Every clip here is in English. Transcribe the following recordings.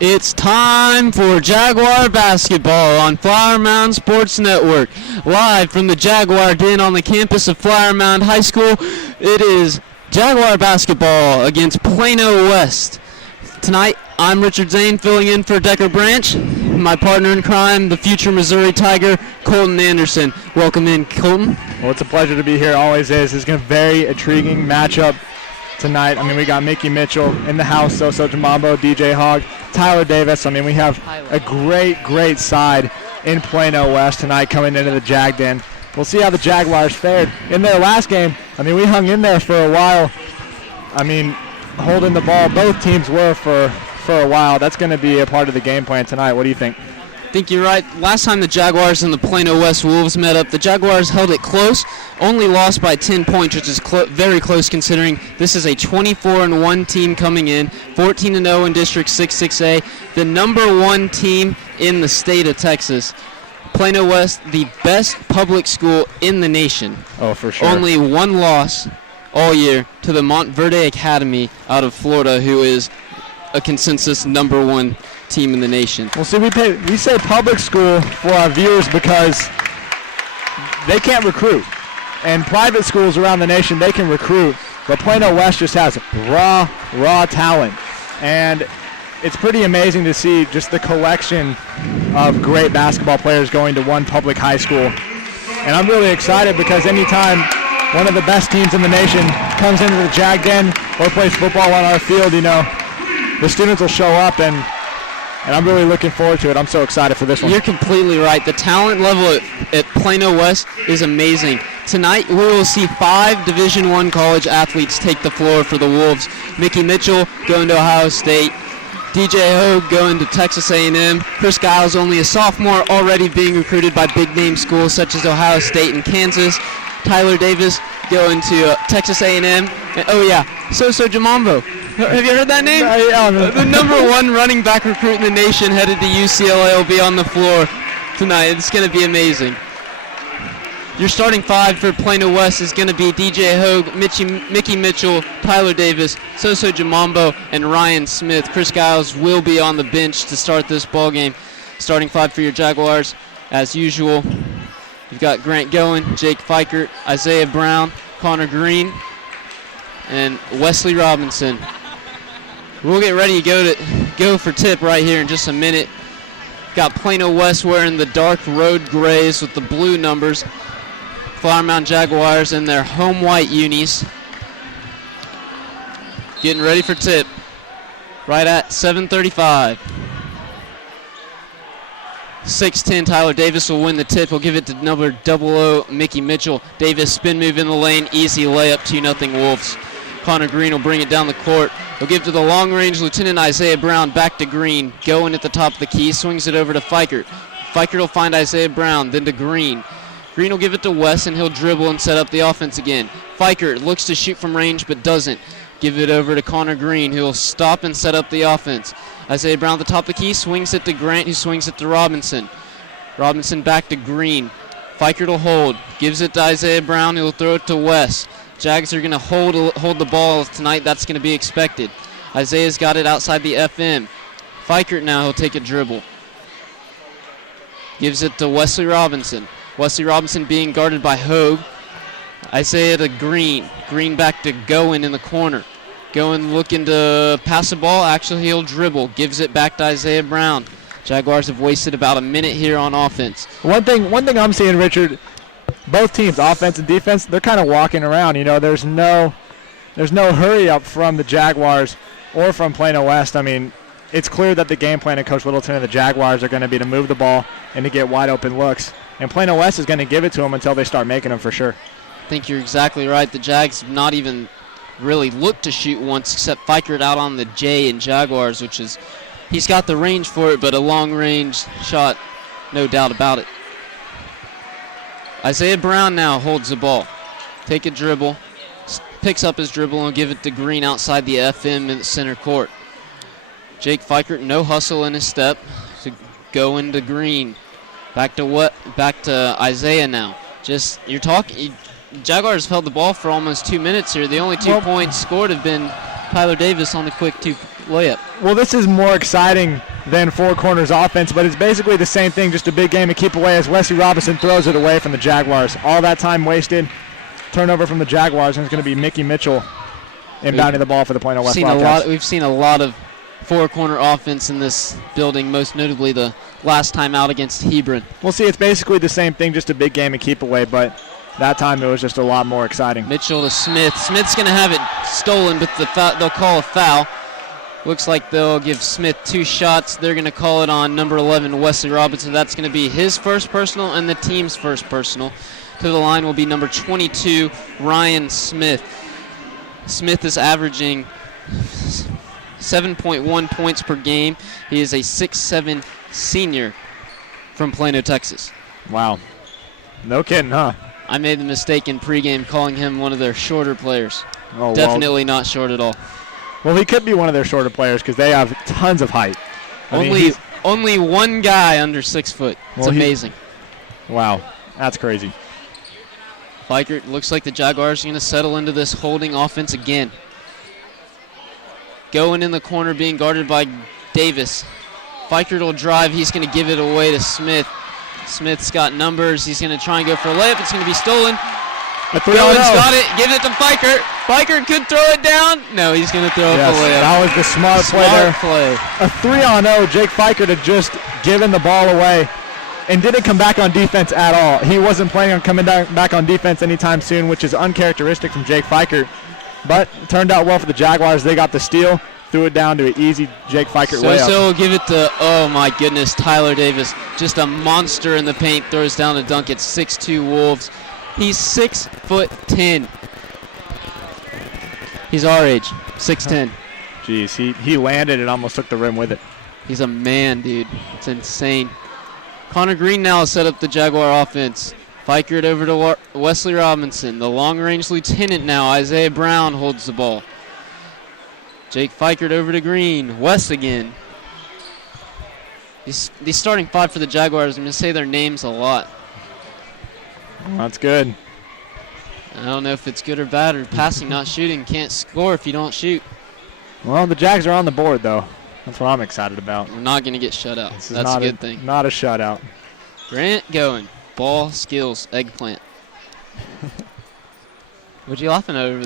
It's time for Jaguar basketball on Flower Mound Sports Network. Live from the Jaguar Den on the campus of Flower Mound High School, it is Jaguar basketball against Plano West. Tonight, I'm Richard Zane filling in for Decker Branch. My partner in crime, the future Missouri Tiger, Colton Anderson. Welcome in, Colton. Well, it's a pleasure to be here. Always is. It's going to be a very intriguing matchup tonight. I mean, we got Mickey Mitchell in the house, So Jamambo, DJ Hogg, Tyler Davis. I mean, we have a great side in Plano West tonight coming into the Jag Den. We'll see how the Jaguars fared in their last game. I mean, we hung in there for a while. I mean, holding the ball, both teams were for a while. That's going to be a part of the game plan tonight. What do you think? I think you're right. Last time the Jaguars and the Plano West Wolves met up, the Jaguars held it close, only lost by 10 points, which is very close considering this is a 24-1 team coming in, 14-0 in District 6-6A, the number one team in the state of Texas. Plano West, the best public school in the nation. Oh, for sure. Only one loss all year to the Montverde Academy out of Florida, who is a consensus number one team in the nation. Well, see, we say public school for our viewers because they can't recruit. And private schools around the nation, they can recruit. But Plano West just has raw talent. And it's pretty amazing to see just the collection of great basketball players going to one public high school. And I'm really excited because anytime one of the best teams in the nation comes into the Jag Den or plays football on our field, you know, the students will show up, and I'm really looking forward to it. I'm so excited for this one. You're completely right. The talent level at Plano West is amazing. Tonight we will see 5 Division I college athletes take the floor for the Wolves. Mickey Mitchell going to Ohio State. DJ Hogue going to Texas A&M. Chris Giles, only a sophomore, already being recruited by big-name schools such as Ohio State and Kansas. Tyler Davis going to Texas A&M. And, oh, yeah, So Jamambo. Have you heard that name? The number one running back recruit in the nation headed to UCLA will be on the floor tonight. It's going to be amazing. Your starting 5 for Plano West is going to be DJ Hogue, Mickey Mitchell, Tyler Davis, So Jamambo, and Ryan Smith. Chris Giles will be on the bench to start this ball game. Starting 5 for your Jaguars, as usual. You've got Grant Goen, Jake Fikert, Isaiah Brown, Connor Green, and Wesley Robinson. We'll get ready to go for tip right here in just a minute. Got Plano West wearing the dark road grays with the blue numbers. Flower Mound Jaguars in their home white unis. Getting ready for tip. Right at 7:35. 6'10", Tyler Davis will win the tip. He'll give it to number 00, Mickey Mitchell. Davis spin move in the lane, easy layup, 2-0 Wolves. Connor Green will bring it down the court. He'll give to the long-range Lieutenant Isaiah Brown, back to Green. Going at the top of the key, swings it over to Fikert. Fikert will find Isaiah Brown, then to Green. Green will give it to West, and he'll dribble and set up the offense again. Fikert looks to shoot from range, but doesn't. Give it over to Connor Green, who will stop and set up the offense. Isaiah Brown at the top of the key, swings it to Grant, who swings it to Robinson. Robinson back to Green. Fikert will hold, gives it to Isaiah Brown, who will throw it to West. Jags are going to hold the ball tonight. That's going to be expected. Isaiah's got it outside the FM. Fikert now, he'll take a dribble. Gives it to Wesley Robinson. Wesley Robinson being guarded by Hogue. Isaiah to Green. Green back to Goen in the corner. Goen looking to pass the ball. Actually, he'll dribble. Gives it back to Isaiah Brown. Jaguars have wasted about a minute here on offense. One thing I'm seeing, Richard, both teams, offense and defense, they're kind of walking around. You know, there's no hurry up from the Jaguars or from Plano West. I mean, it's clear that the game plan of Coach Littleton and the Jaguars are going to be to move the ball and to get wide open looks. And Plano West is going to give it to them until they start making them for sure. I think you're exactly right. The Jags have not even really looked to shoot once, except Fikert out on the J in Jaguars, which is, he's got the range for it, but a long-range shot, no doubt about it. Isaiah Brown now holds the ball. Take a dribble, picks up his dribble and give it to Green outside the FM in the center court. Jake Fikert, no hustle in his step, to go into Green. Back to Isaiah now. Just, you're talking, Jaguars held the ball for almost 2 minutes here. The only 2 points scored have been Tyler Davis on the quick 2 layup. Well, this is more exciting than Four Corners offense, but it's basically the same thing, just a big game to keep away as Wesley Robinson throws it away from the Jaguars. All that time wasted. Turnover from the Jaguars, and it's going to be Mickey Mitchell inbounding the ball for the Plano West Wildcats. We've seen a lot of four-corner offense in this building, most notably the last time out against Hebron. We'll see. It's basically the same thing, just a big game and keep away, but that time it was just a lot more exciting. Mitchell to Smith. Smith's going to have it stolen, but they'll call a foul. Looks like they'll give Smith 2 shots. They're going to call it on number 11, Wesley Robinson. That's going to be his first personal and the team's first personal. To the line will be number 22, Ryan Smith. Smith is averaging 7.1 points per game. He is a 6'7" senior from Plano, Texas. Wow. No kidding, huh? I made the mistake in pregame calling him one of their shorter players. Oh, Definitely not short at all. Well, he could be one of their shorter players because they have tons of height. Only one guy under 6 foot. It's amazing. Wow, that's crazy. Fikert, looks like the Jaguars are going to settle into this holding offense again. Going in the corner, being guarded by Davis. Fikert will drive. He's going to give it away to Smith. Smith's got numbers. He's going to try and go for a layup. It's going to be stolen. Goins got it. Give it to Fikert. Fikert could throw it down. No, he's going to throw up a layup. That was the smart play there. A 3-on-0. Jake Fikert had just given the ball away and didn't come back on defense at all. He wasn't planning on coming back on defense anytime soon, which is uncharacteristic from Jake Fikert. But it turned out well for the Jaguars. They got the steal, threw it down to an easy Jake Fikert layup. So will give it to, oh my goodness, Tyler Davis. Just a monster in the paint, throws down a dunk at 6'2" Wolves. He's 6'10". He's our age, 6'10". Jeez, he landed and almost took the rim with it. He's a man, dude. It's insane. Connor Green now has set up the Jaguar offense. Fikert over to Wesley Robinson. The long-range lieutenant now, Isaiah Brown, holds the ball. Jake Fikert over to Green. West again. These starting 5 for the Jaguars, I'm going to say their names a lot. That's good. I don't know if it's good or bad or passing, not shooting. Can't score if you don't shoot. Well, the Jags are on the board, though. That's what I'm excited about. We're not going to get shut out. That's a good thing. Not a shutout. Grant going. Ball, skills, eggplant. What you laughing at over there?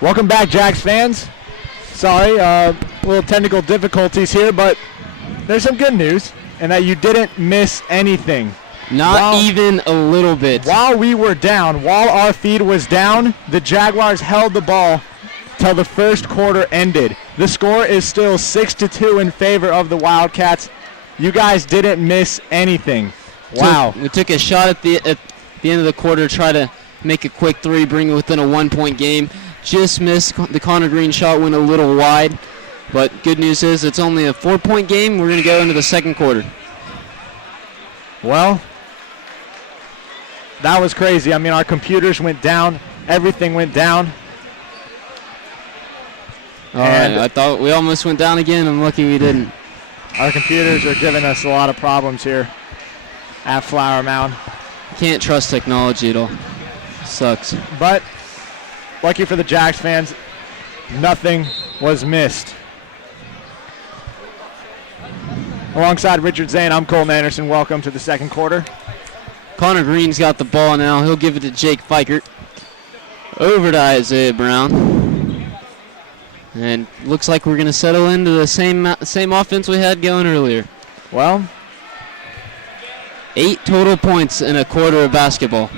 Welcome back, Jags fans. Sorry, little technical difficulties here, but there's some good news, and that you didn't miss anything. Not even a little bit. While we were down, while our feed was down, the Jaguars held the ball till the first quarter ended. The score is still 6-2 in favor of the Wildcats. You guys didn't miss anything. Wow. We took a shot at the end of the quarter, try to make a quick 3, bring it within a 1-point game. Just missed. The Connor Green shot went a little wide. But good news is it's only a 4-point game. We're going to go into the second quarter. Well, that was crazy. I mean, our computers went down. Everything went down. All right, I thought we almost went down again. I'm lucky we didn't. Our computers are giving us a lot of problems here at Flower Mound. Can't trust technology at all. Sucks. But lucky for the Jags fans, nothing was missed. Alongside Richard Zane, I'm Colton Anderson. Welcome to the second quarter. Connor Green's got the ball now. He'll give it to Jake Fikert. Over to Isaiah Brown. And looks like we're going to settle into the same offense we had going earlier. Well, 8 total points in a quarter of basketball.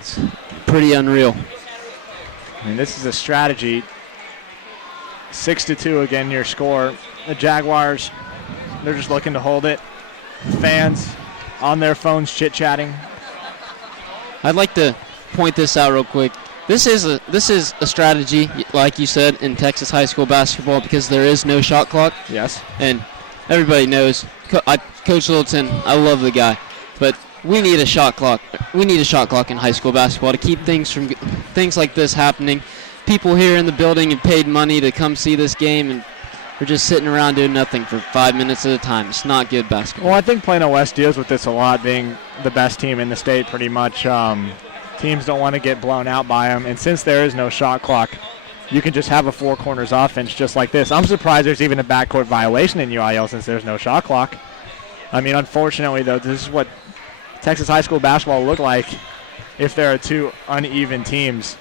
It's pretty unreal. I mean, this is a strategy. 6-2 again, your score. The Jaguars, they're just looking to hold it. Fans on their phones chit-chatting. I'd like to point this out real quick. This is a strategy, like you said, in Texas high school basketball because there is no shot clock. Yes. And everybody knows Coach Littleton, I love the guy. But we need a shot clock. We need a shot clock in high school basketball to keep things like this happening. People here in the building have paid money to come see this game, and we're just sitting around doing nothing for 5 minutes at a time. It's not good basketball. Well, I think Plano West deals with this a lot, being the best team in the state pretty much. Teams don't want to get blown out by them, and since there is no shot clock, you can just have a four corners offense just like this. I'm surprised there's even a backcourt violation in UIL since there's no shot clock. I mean, unfortunately, though, this is what Texas high school basketball will look like if there are two uneven teams.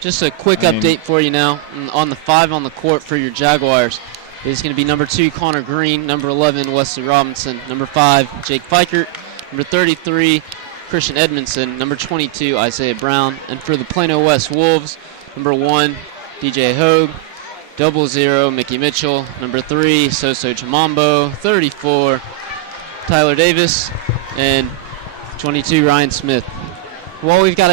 Just a quick update for you now. On the 5 on the court for your Jaguars is going to be number 2, Connor Green, number 11, Wesley Robinson, number 5, Jake Fikert, number 33, Christian Edmondson, number 22, Isaiah Brown, and for the Plano West Wolves, number 1, DJ Hogue, 00, Mickey Mitchell, number 3, Soso Chamambo, 34, Tyler Davis, and 22, Ryan Smith. While we've got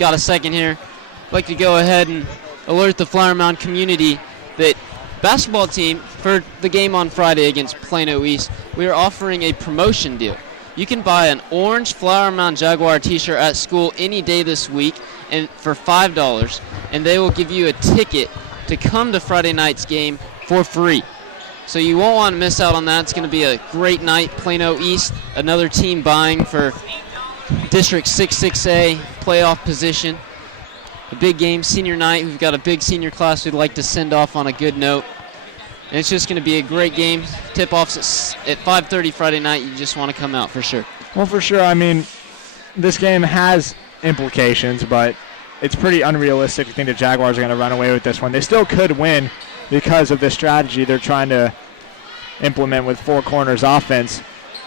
a second here, I'd like to go ahead and alert the Flower Mound community that basketball team for the game on Friday against Plano East, we are offering a promotion deal. You can buy an orange Flower Mound Jaguar t-shirt at school any day this week and for $5, and they will give you a ticket to come to Friday night's game for free. So you won't want to miss out on that. It's going to be a great night. Plano East, another team vying for District 6-6A playoff position. A big game, senior night. We've got a big senior class we'd like to send off on a good note. And it's just going to be a great game. Tip-offs at 5:30 Friday night. You just want to come out for sure. Well, for sure. I mean, this game has implications, but it's pretty unrealistic to think the Jaguars are going to run away with this one. They still could win because of the strategy they're trying to implement with four corners offense.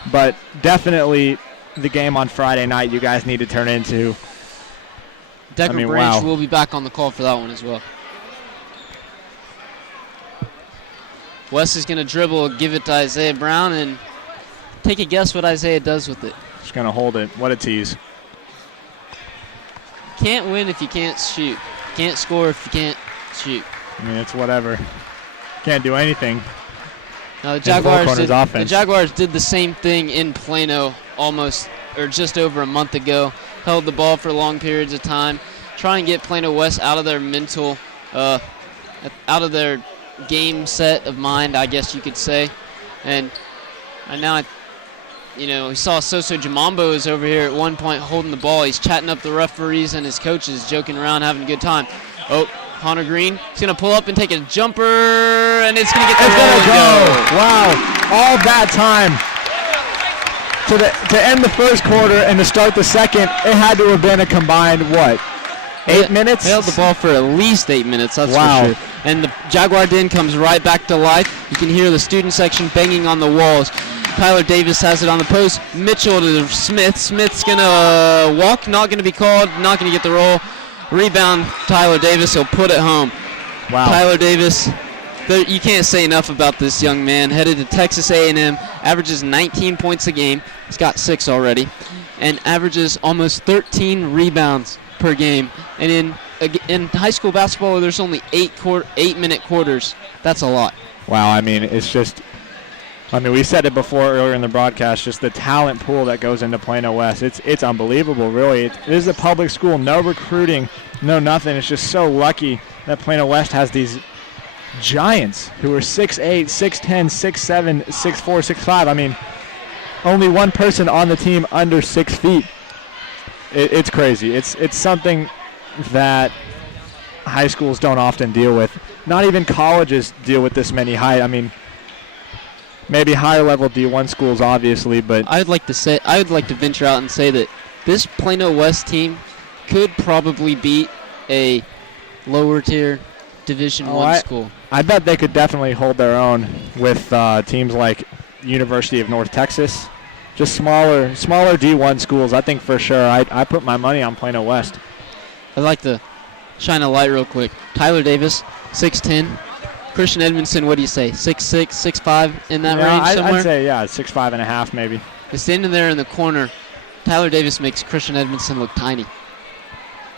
But definitely the game on Friday night you guys need to turn into. Decker Branch will be back on the call for that one as well. Wes is going to dribble, give it to Isaiah Brown, and take a guess what Isaiah does with it. Just going to hold it. What a tease. Can't win if you can't shoot. Can't score if you can't shoot. I mean, it's whatever. Can't do anything. Now the Jaguars did the same thing in Plano just over a month ago. Held the ball for long periods of time, try and get Plano West out of their mental, out of their game set of mind, I guess you could say. And now, we saw Soso Jamambo is over here at one point holding the ball. He's chatting up the referees and his coaches, joking around, having a good time. Oh, Connor Green, he's going to pull up and take a jumper, and it's going to get the ball and go. Wow, all that time. To end the first quarter and to start the second, it had to have been a combined, 8 minutes? They held the ball for at least 8 minutes, that's for sure. And the Jaguar Den comes right back to life. You can hear the student section banging on the walls. Tyler Davis has it on the post. Mitchell to Smith. Smith's going to walk, not going to be called, not going to get the roll. Rebound, Tyler Davis. He'll put it home. Wow. Tyler Davis, you can't say enough about this young man. Headed to Texas A&M, averages 19 points a game. He's got 6 already, and averages almost 13 rebounds per game. And in high school basketball, there's only 8-minute quarters. That's a lot. Wow, I mean, it's just, we said it before earlier in the broadcast, just the talent pool that goes into Plano West. It's unbelievable, really. It is a public school, no recruiting, no nothing. It's just so lucky that Plano West has these giants who are 6'8", 6'10", 6'7", 6'4", 6'5". I mean, only one person on the team under 6 feet. It's crazy. It's something that high schools don't often deal with. Not even colleges deal with this many maybe higher level D1 schools, obviously, but I would like to venture out and say that this Plano West team could probably beat a lower tier Division I school. I bet they could definitely hold their own with teams like University of North Texas. Just smaller D1 schools, I think for sure. I put my money on Plano West. I'd like to shine a light real quick. Tyler Davis, 6'10". Christian Edmondson, what do you say, 6'6", 6'5", in that range somewhere? I'd say, 6'5" and a half maybe. He's standing there in the corner. Tyler Davis makes Christian Edmondson look tiny.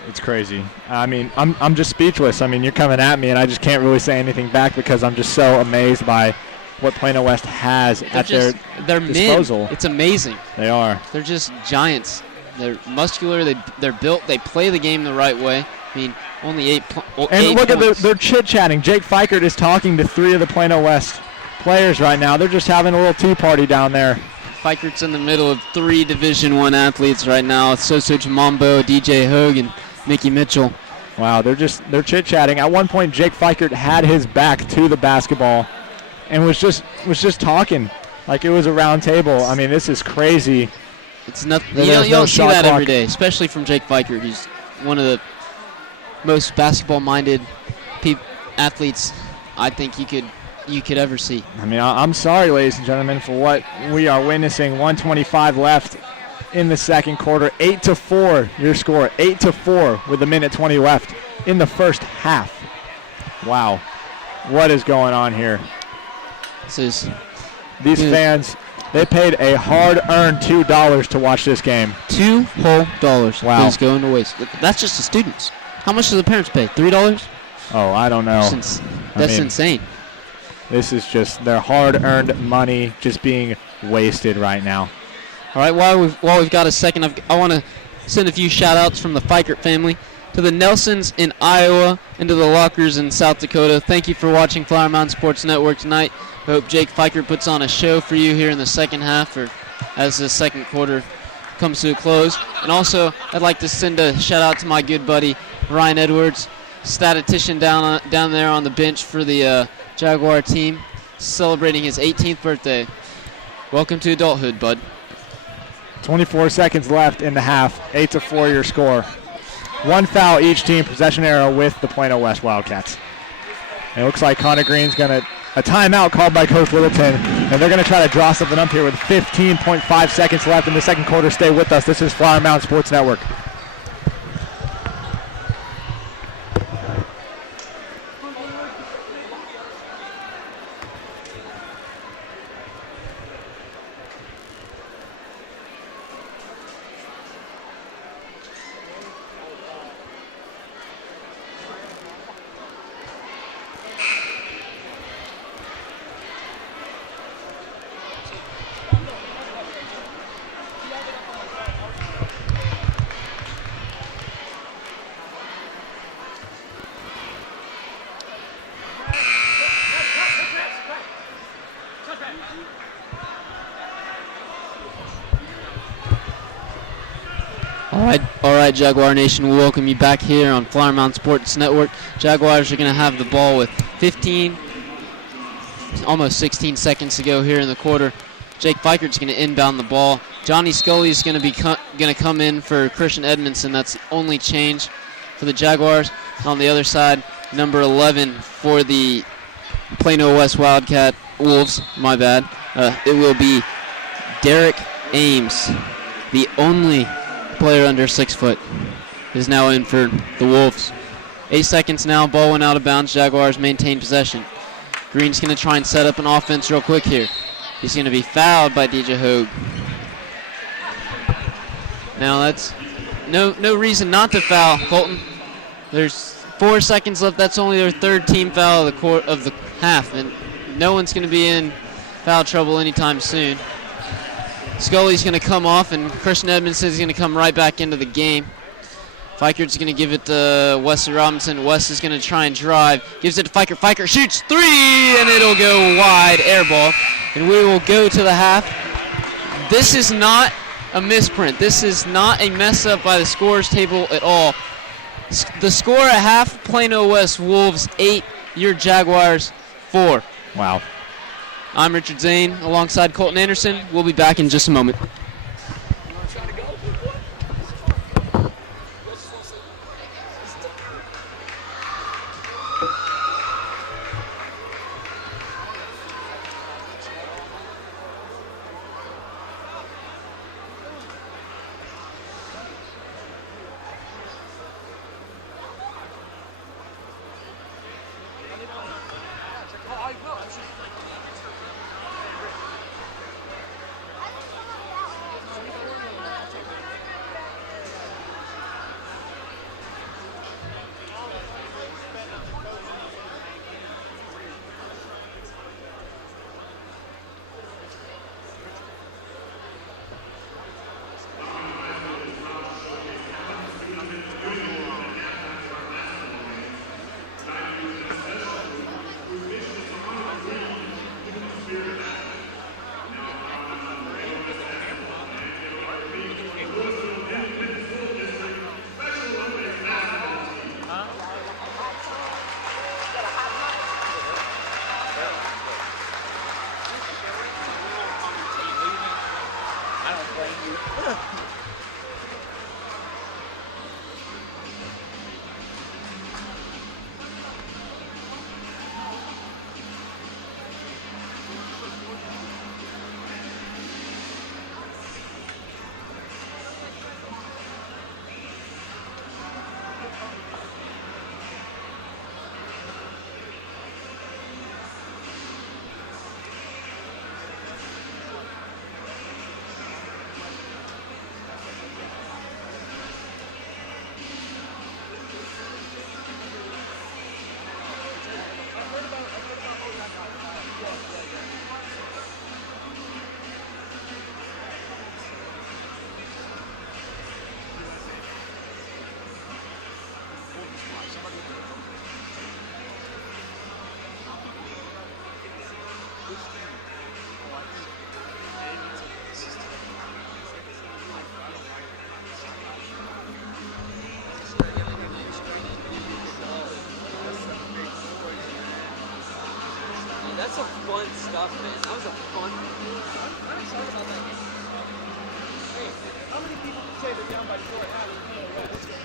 It's crazy. I'm just speechless. You're coming at me, and I just can't really say anything back because I'm just so amazed by what Plano West has at their disposal. It's amazing. They are. They're just giants. They're muscular. They're built. They play the game the right way. I mean, only 8 points. And look at they're chit-chatting. Jake Fikert is talking to 3 of the Plano West players right now. They're just having a little tea party down there. Fikert's in the middle of 3 Division I athletes right now. Soso Jamambo, DJ Hogue, and Mickey Mitchell. Wow, they're chit-chatting. At one point, Jake Fikert had his back to the basketball and was just talking like it was a round table. I mean, this is crazy. It's not. You don't see that every day, especially from Jake Fikert. He's one of the most basketball-minded athletes I think you could ever see. I mean, I'm sorry, ladies and gentlemen, for what we are witnessing. 1:25 left in the second quarter. 8-4, your score. 8-4 with 1:20 left in the first half. Wow, what is going on here? These fans, they paid a hard-earned $2 to watch this game. $2 whole. Wow. Is going to waste. That's just the students. How much do the parents pay? $3? Oh, I don't know. That's insane. This is just their hard-earned money just being wasted right now. All right, while we've got a second, I want to send a few shout-outs from the Fikert family to the Nelsons in Iowa and to the Lockers in South Dakota. Thank you for watching Flower Mountain Sports Network tonight. I hope Jake Fikert puts on a show for you here in the second half or as the second quarter comes to a close. And also, I'd like to send a shout-out to my good buddy Ryan Edwards, statistician down there on the bench for the Jaguar team, celebrating his 18th birthday. Welcome to adulthood, bud. 24 seconds left in the half. 8-4 your score. 1 foul each team, possession arrow with the Plano West Wildcats. And it looks like Connor Green's a timeout called by Coach Littleton, and they're going to try to draw something up here with 15.5 seconds left in the second quarter. Stay with us. This is Flower Mountain Sports Network. All right, Jaguar Nation, we'll welcome you back here on Flower Mountain Sports Network. Jaguars are going to have the ball with 15, almost 16 seconds to go here in the quarter. Jake Fikert's going to inbound the ball. Johnny Scully is going to come in for Christian Edmondson. That's the only change for the Jaguars. And on the other side, number 11 for the Plano West Wildcat Wolves, my bad. It will be Derek Ames, the only player under 6 foot, is now in for the Wolves. 8 seconds now, ball went out of bounds. Jaguars maintain possession. Green's going to try and set up an offense real quick here. He's going to be fouled by DJ Hogue. Now that's no reason not to foul Colton. There's 4 seconds left. That's only their third team foul of the half, and no one's going to be in foul trouble anytime soon. Scully's going to come off, and Christian Edmondson is going to come right back into the game. Fikert's going to give it to Wesley Robinson. Wes is going to try and drive. Gives it to Fikert. Fikert shoots 3, and it'll go wide. Air ball. And we will go to the half. This is not a misprint. This is not a mess up by the scores table at all. The score at half, Plano West Wolves 8, your Jaguars 4. Wow. I'm Richard Zane alongside Colton Anderson. We'll be back in just a moment. That's some fun stuff, man. That was a fun one. I'm excited about that game. Hey, how many people can say they're down by 4 at half? Let's go.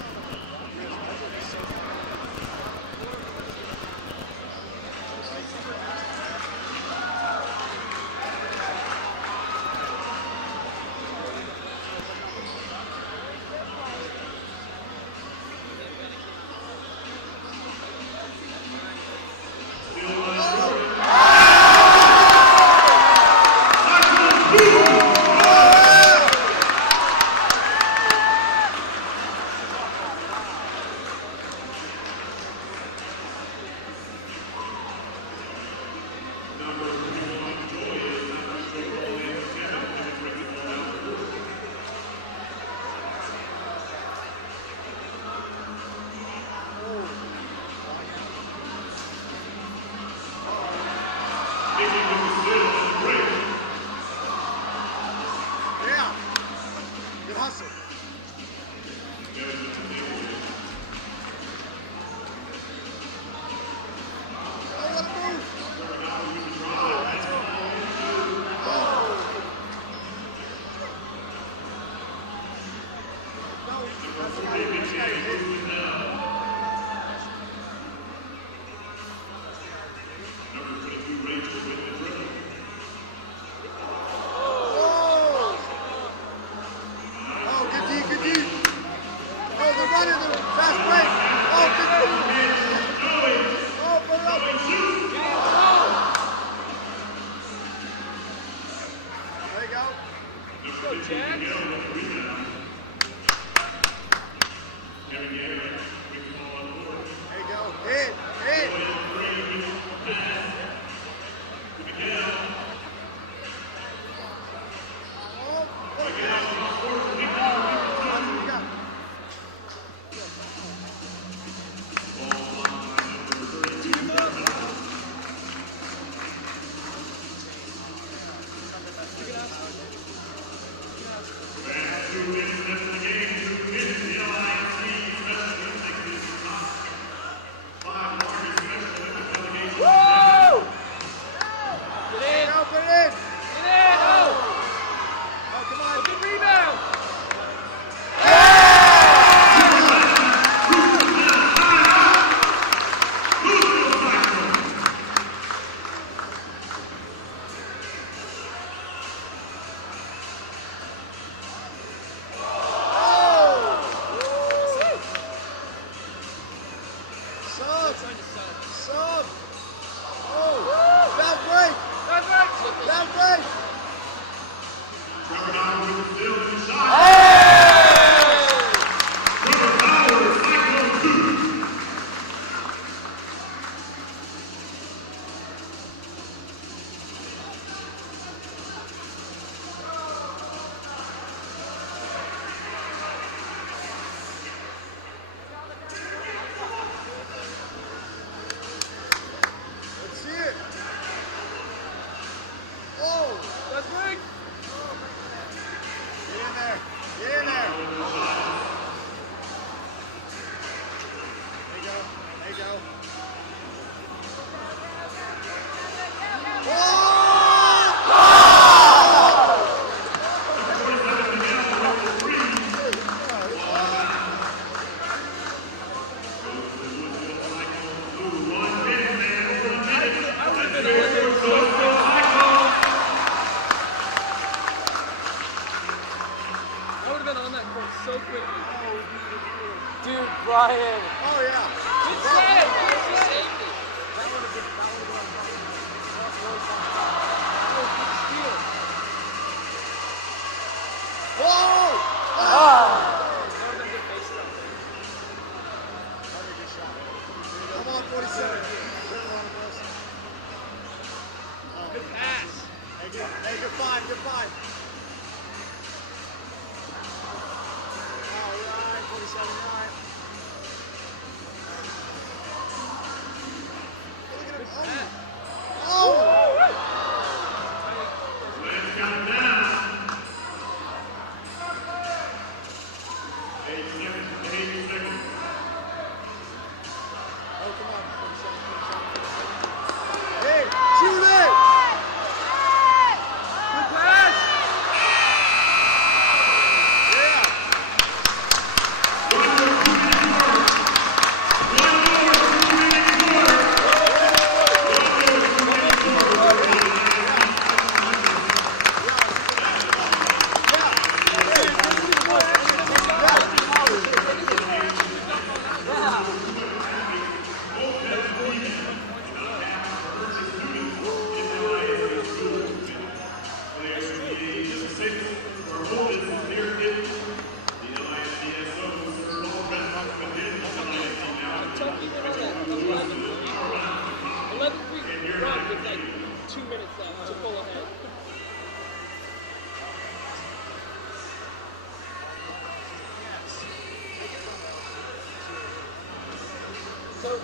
So, is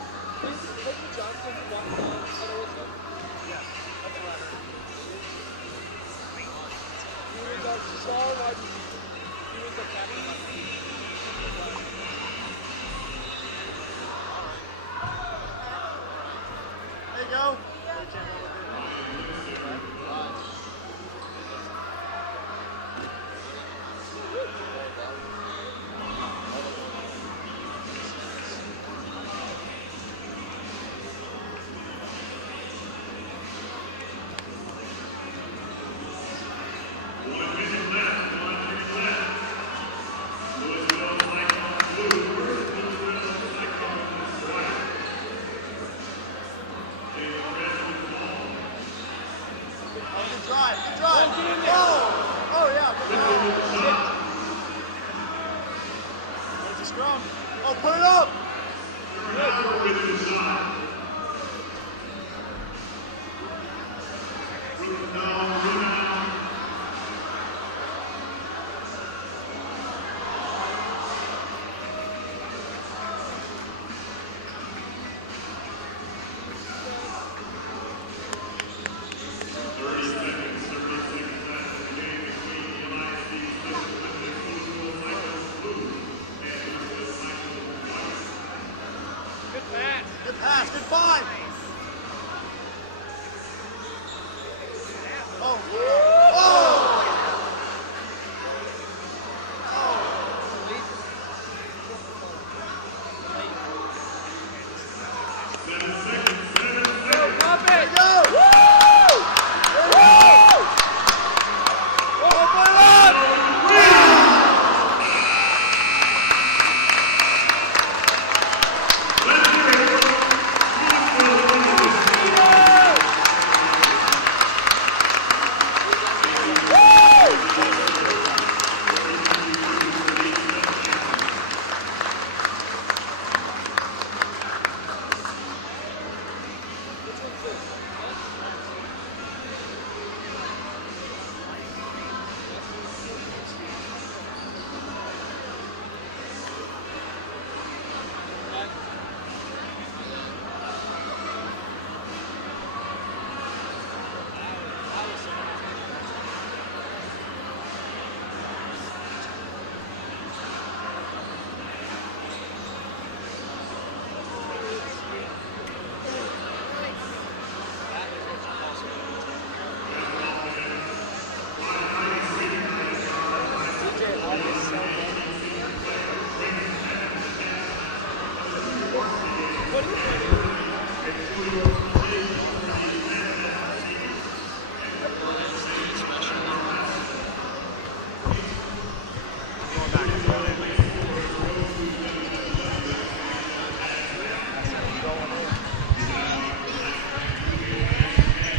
Colton Johnson one at Arizona? Yes, that's what I heard. He was our star wide receiver. He was the captain of the team. There you go. Good drive. Oh, yeah. There's a scrum. Oh, put it up. Good pass, good find. Oh,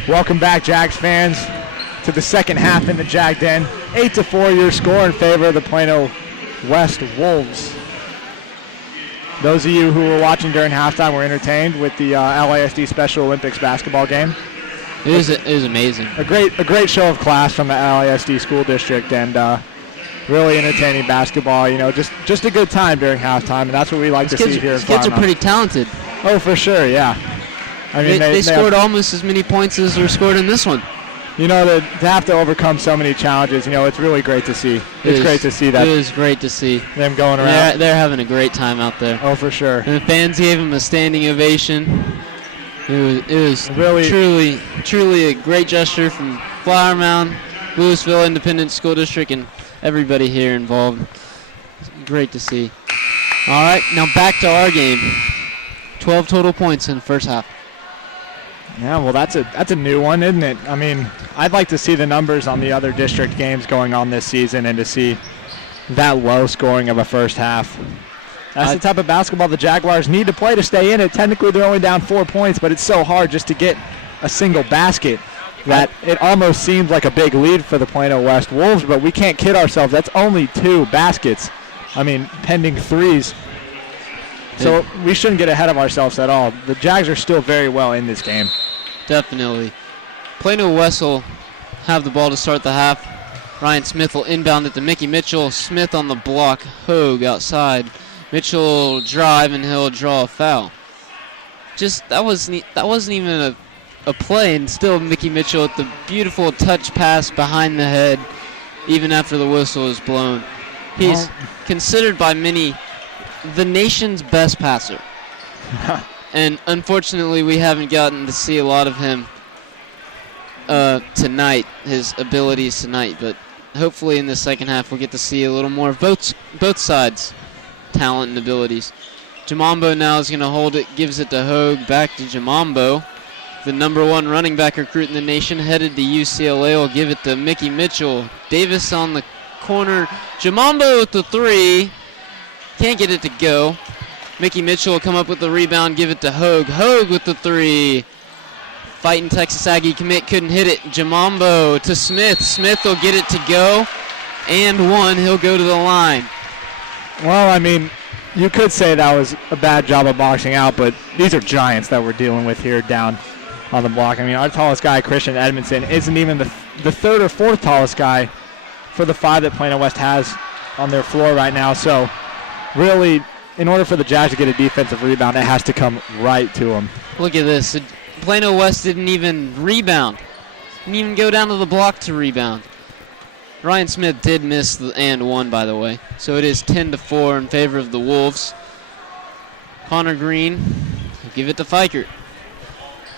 Welcome back, Jags fans, to the second half in the Jag Den. 8-4 your score in favor of the Plano West Wolves. Those of you who were watching during halftime were entertained with the LASD Special Olympics basketball game. It was amazing. A great show of class from the LASD school district, and really entertaining basketball. You know, just a good time during halftime, and that's what we like to see here in These kids are Plano. pretty talented. Oh, for sure, yeah. I mean, They scored almost as many points as were scored in this one. You know, to have to overcome so many challenges, you know, it's really great to see. It's great to see that. It was great to see them going around. They're having a great time out there. Oh, for sure. And the fans gave them a standing ovation. It was really truly a great gesture from Flower Mound, Louisville Independent School District, and everybody here involved. Great to see. All right, now back to our game. 12 total points in the first half. Yeah, well, that's a new one, isn't it? I mean, I'd like to see the numbers on the other district games going on this season and to see that low scoring of a first half. That's the type of basketball the Jaguars need to play to stay in it. Technically, they're only down 4 points, but it's so hard just to get a single basket that it almost seems like a big lead for the Plano West Wolves, but we can't kid ourselves. That's only 2 baskets. I mean, pending threes. So we shouldn't get ahead of ourselves at all. The Jags are still very well in this game. Definitely. Plano West will have the ball to start the half. Ryan Smith will inbound it to Mickey Mitchell. Smith on the block. Hogue outside. Mitchell will drive, and he'll draw a foul. that wasn't even a play, and still Mickey Mitchell with the beautiful touch pass behind the head, even after the whistle is blown. He's considered by many the nation's best passer. And unfortunately, we haven't gotten to see a lot of him tonight, his abilities tonight. But hopefully in the second half, we'll get to see a little more of both sides' talent and abilities. Jamambo now is going to hold it, gives it to Hogue, back to Jamambo. The #1 running back recruit in the nation, headed to UCLA, will give it to Mickey Mitchell. Davis on the corner. Jamambo with the 3. Can't get it to go. Mickey Mitchell will come up with the rebound, give it to Hogue. Hogue with the 3. Fighting Texas Aggie commit, couldn't hit it. Jamambo to Smith. Smith will get it to go. And 1, he'll go to the line. Well, I mean, you could say that was a bad job of boxing out, but these are giants that we're dealing with here down on the block. I mean, our tallest guy, Christian Edmondson, isn't even the third or fourth tallest guy for the 5 that Plano West has on their floor right now. So, really, in order for the Jags to get a defensive rebound, it has to come right to them. Look at this. Plano West didn't even rebound. Didn't even go down to the block to rebound. Ryan Smith did miss the and 1, by the way. So it is 10-4 in favor of the Wolves. Connor Green will give it to Fikert.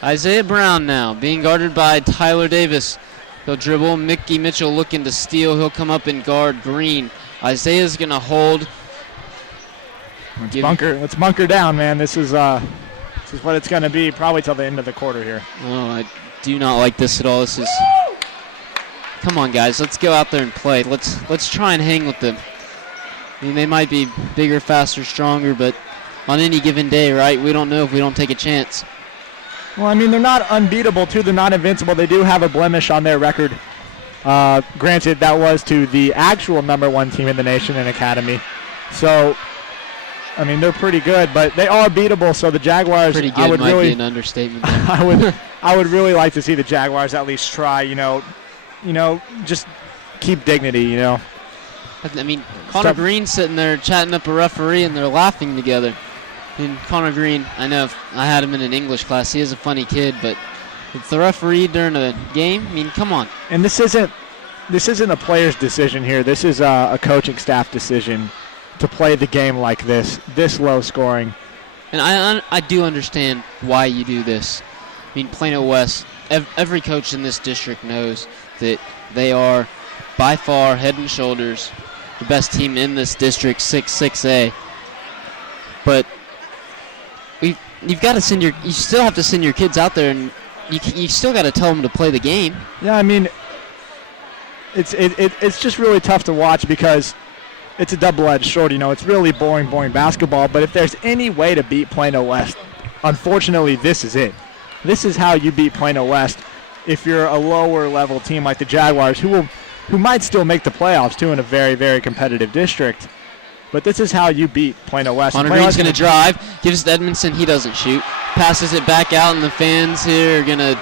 Isaiah Brown now being guarded by Tyler Davis. He'll dribble. Mickey Mitchell looking to steal. He'll come up and guard Green. Isaiah's going to hold. Let's bunker down, man. This is what it's going to be probably till the end of the quarter here. Oh, I do not like this at all. This is... Come on, guys. Let's go out there and play. Let's try and hang with them. I mean, they might be bigger, faster, stronger, but on any given day, right, we don't know if we don't take a chance. Well, I mean, they're not unbeatable, too. They're not invincible. They do have a blemish on their record. Granted, that was to the actual #1 team in the nation and academy. So, I mean, they're pretty good, but they are beatable. So the Jaguars, pretty good might be an understatement. I would really like to see the Jaguars at least try. Just keep dignity. I mean, Connor Green sitting there chatting up a referee, and they're laughing together. And Connor Green, I know I had him in an English class. He is a funny kid, but it's the referee during a game. I mean, come on. And this isn't a player's decision here. This is a coaching staff decision to play the game like this low scoring. And I do understand why you do this. I mean, Plano West, every coach in this district knows that they are by far head and shoulders the best team in this district, 6A. But you've got to you still have to send your kids out there, and you still got to tell them to play the game. Yeah, I mean, it's just really tough to watch because it's a double-edged sword. It's really boring basketball. But if there's any way to beat Plano West, unfortunately, this is it. This is how you beat Plano West if you're a lower-level team like the Jaguars, who might still make the playoffs, too, in a very, very competitive district. But this is how you beat Plano West. Connor Green's going to drive, gives it to Edmondson. He doesn't shoot. Passes it back out, and the fans here are going to...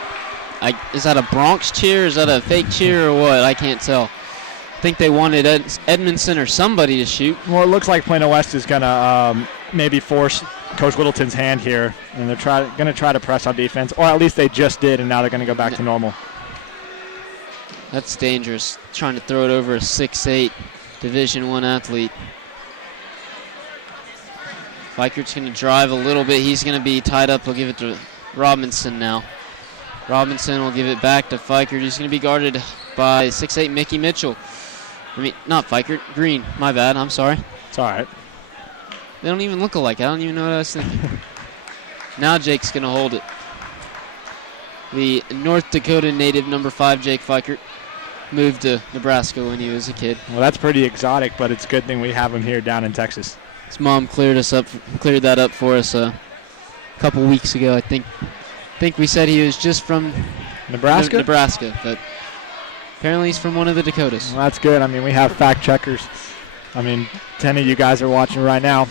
is that a Bronx cheer? Is that a fake cheer or what? I can't tell. I think they wanted Edmondson or somebody to shoot. Well, it looks like Plano West is going to maybe force Coach Littleton's hand here, and they're going to try to press on defense, or at least they just did, and now they're going to go back to normal. That's dangerous, trying to throw it over a 6'8" Division I athlete. Fikert's going to drive a little bit. He's going to be tied up. He'll give it to Robinson now. Robinson will give it back to Fikert. He's going to be guarded by 6'8" Mickey Mitchell. I mean, not Fikert, Green. My bad. I'm sorry. It's all right. They don't even look alike. I don't even know what I was thinking. Now Jake's going to hold it. The North Dakota native #5, Jake Fikert, moved to Nebraska when he was a kid. Well, that's pretty exotic, but it's a good thing we have him here down in Texas. His mom cleared that up for us a couple weeks ago. I think we said he was just from Nebraska? Nebraska, but apparently he's from one of the Dakotas. Well, that's good. I mean, we have fact checkers. I mean, 10 of you guys are watching right now.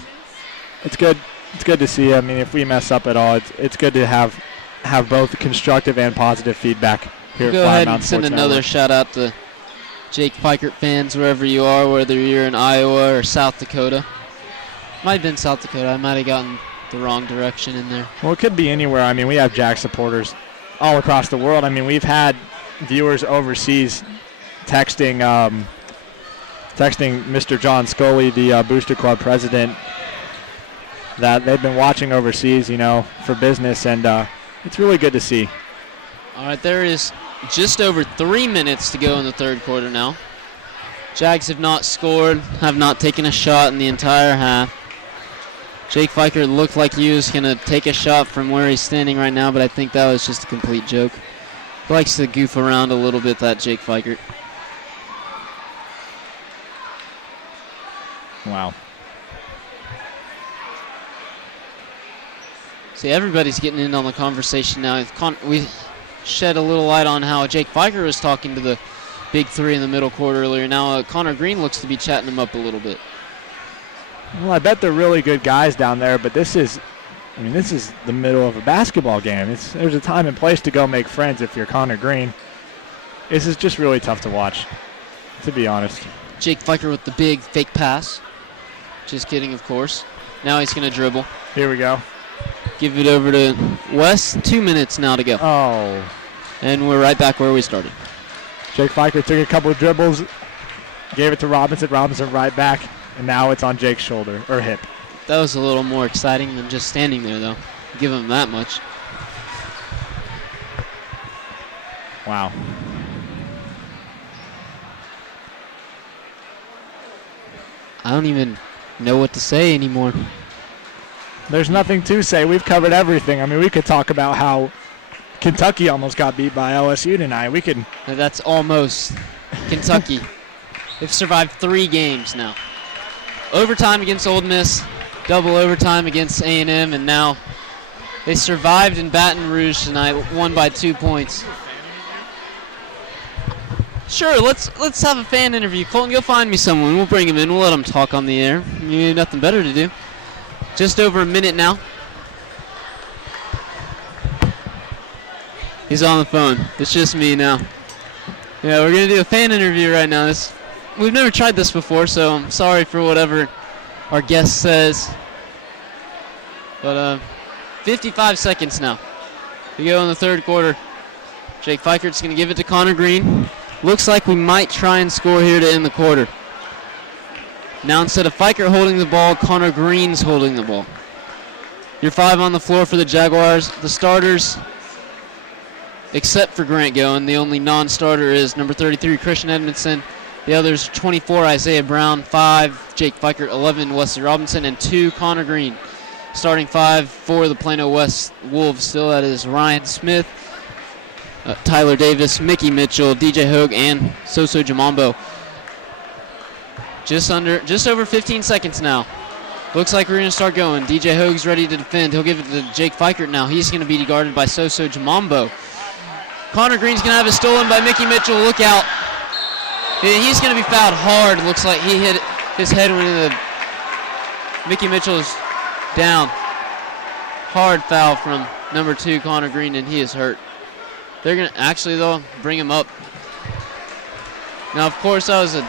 It's good. It's good to see. I mean, if we mess up at all, it's good to have both constructive and positive feedback here at Flyer Go ahead Mountain and send Sports another Network. shout out to Jake Fikert fans wherever you are, whether you're in Iowa or South Dakota. Might have been South Dakota. I might have gotten the wrong direction in there. Well, it could be anywhere. I mean, we have Jags supporters all across the world. I mean, we've had viewers overseas texting Mr. John Scully, the Booster Club president, that they've been watching overseas, for business, and it's really good to see. All right, there is just over 3 minutes to go in the third quarter now. Jags have not scored, have not taken a shot in the entire half. Jake Fikert looked like he was going to take a shot from where he's standing right now, but I think that was just a complete joke. He likes to goof around a little bit, that Jake Fikert. Wow. See, everybody's getting in on the conversation now. We shed a little light on how Jake Fikert was talking to the big three in the middle court earlier. Now Connor Green looks to be chatting him up a little bit. Well, I bet they're really good guys down there, but this is the middle of a basketball game. There's a time and place to go make friends if you're Connor Green. This is just really tough to watch, to be honest. Jake Fikert with the big fake pass. Just kidding, of course. Now he's going to dribble. Here we go. Give it over to Wes. 2 minutes now to go. Oh. And we're right back where we started. Jake Fikert took a couple of dribbles, gave it to Robinson. Robinson right back, and now it's on Jake's shoulder, or hip. That was a little more exciting than just standing there, though. Give him that much. Wow. I don't even know what to say anymore. There's nothing to say. We've covered everything. I mean, we could talk about how Kentucky almost got beat by LSU tonight. We could. That's almost Kentucky. They've survived 3 games now. Overtime against Ole Miss, double overtime against A&M, and now they survived in Baton Rouge tonight, won by 2 points. Sure, let's have a fan interview. Colton, go find me someone. We'll bring him in. We'll let him talk on the air. You have nothing better to do. Just over a minute now. He's on the phone. It's just me now. Yeah, we're going to do a fan interview right now. We've never tried this before, so I'm sorry for whatever our guest says. But 55 seconds now. We go in the third quarter. Jake Fikert's going to give it to Connor Green. Looks like we might try and score here to end the quarter. Now instead of Fikert holding the ball, Connor Green's holding the ball. Your 5 on the floor for the Jaguars. The starters, except for Grant Goen, the only non-starter is number 33, Christian Edmondson. The others, 24, Isaiah Brown, 5, Jake Fikert, 11, Wesley Robinson, and 2, Connor Green. Starting 5 for the Plano West Wolves still, that is Ryan Smith, Tyler Davis, Mickey Mitchell, DJ Hogue, and Soso Jamambo. Just over 15 seconds now. Looks like we're going to start going. DJ Hogue's ready to defend. He'll give it to Jake Fikert now. He's going to be guarded by Soso Jamambo. Connor Green's going to have it stolen by Mickey Mitchell. Look out. He's going to be fouled hard. Looks like he hit his head when Mickey Mitchell's down. Hard foul from number 2, Connor Green, and he is hurt. They're going to actually, though, bring him up. Now, of course, that was a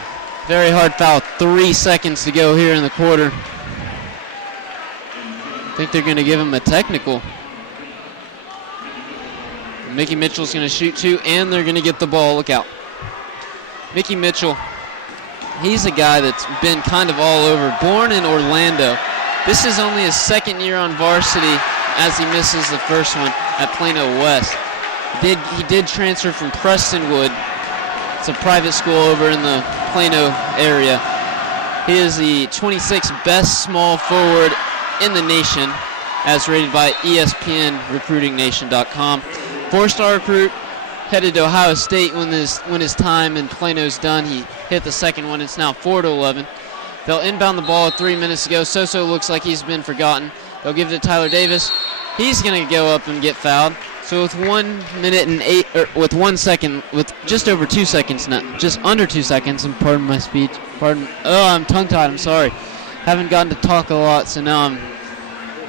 very hard foul. 3 seconds to go here in the quarter. I think they're going to give him a technical. Mickey Mitchell's going to shoot 2, and they're going to get the ball. Look out. Mickey Mitchell, he's a guy that's been kind of all over. Born in Orlando. This is only his second year on varsity as he misses the first one at Plano West. He did transfer from Prestonwood. It's a private school over in the Plano area. He is the 26th best small forward in the nation as rated by ESPN RecruitingNation.com. 4-star recruit, headed to Ohio State when his time in Plano's done. He hit the second one. It's now 4-11. They'll inbound the ball 3 minutes to go. Soso looks like he's been forgotten. They'll give it to Tyler Davis. He's going to go up and get fouled. So with 1 minute and with 1 second, with just over 2 seconds now, just under 2 seconds, and pardon my speech. I'm tongue-tied. I'm sorry. Haven't gotten to talk a lot, so now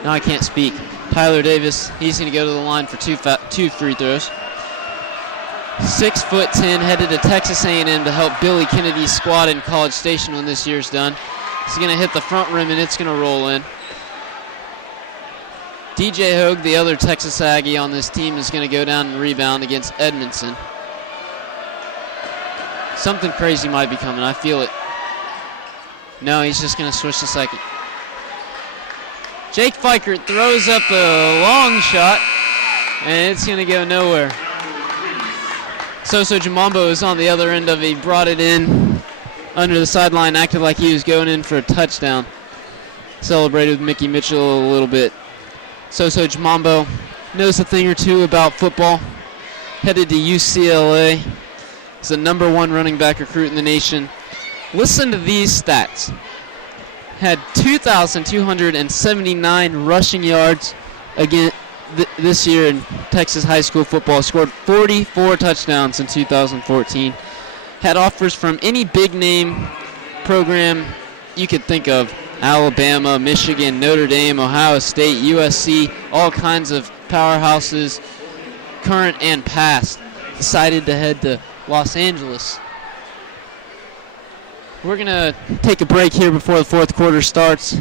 I can't speak. Tyler Davis, he's going to go to the line for two free throws. 6'10", headed to Texas A&M to help Billy Kennedy's squad in College Station when this year's done. He's going to hit the front rim, and it's going to roll in. DJ Hogue, the other Texas Aggie on this team, is going to go down and rebound against Edmondson. Something crazy might be coming. I feel it. No, he's just going to switch the second. Jake Fikert throws up a long shot, and it's going to go nowhere. Soso Jamambo is on the other end of it. He brought it in under the sideline, acted like he was going in for a touchdown. Celebrated with Mickey Mitchell a little bit. Soso Jamambo knows a thing or two about football. Headed to UCLA. He's the #1 running back recruit in the nation. Listen to these stats. Had 2,279 rushing yards again this year in Texas high school football. Scored 44 touchdowns in 2014. Had offers from any big name program you could think of. Alabama, Michigan, Notre Dame, Ohio State, USC, all kinds of powerhouses, current and past. Decided to head to Los Angeles. We're going to take a break here before the fourth quarter starts.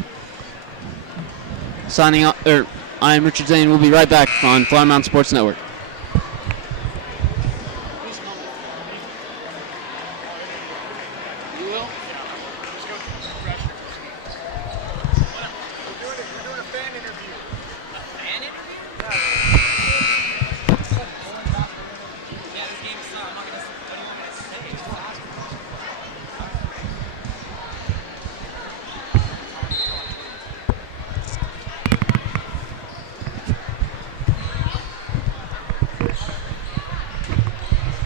Signing up, I'm Richard Zane. We'll be right back on Fly Mountain Sports Network.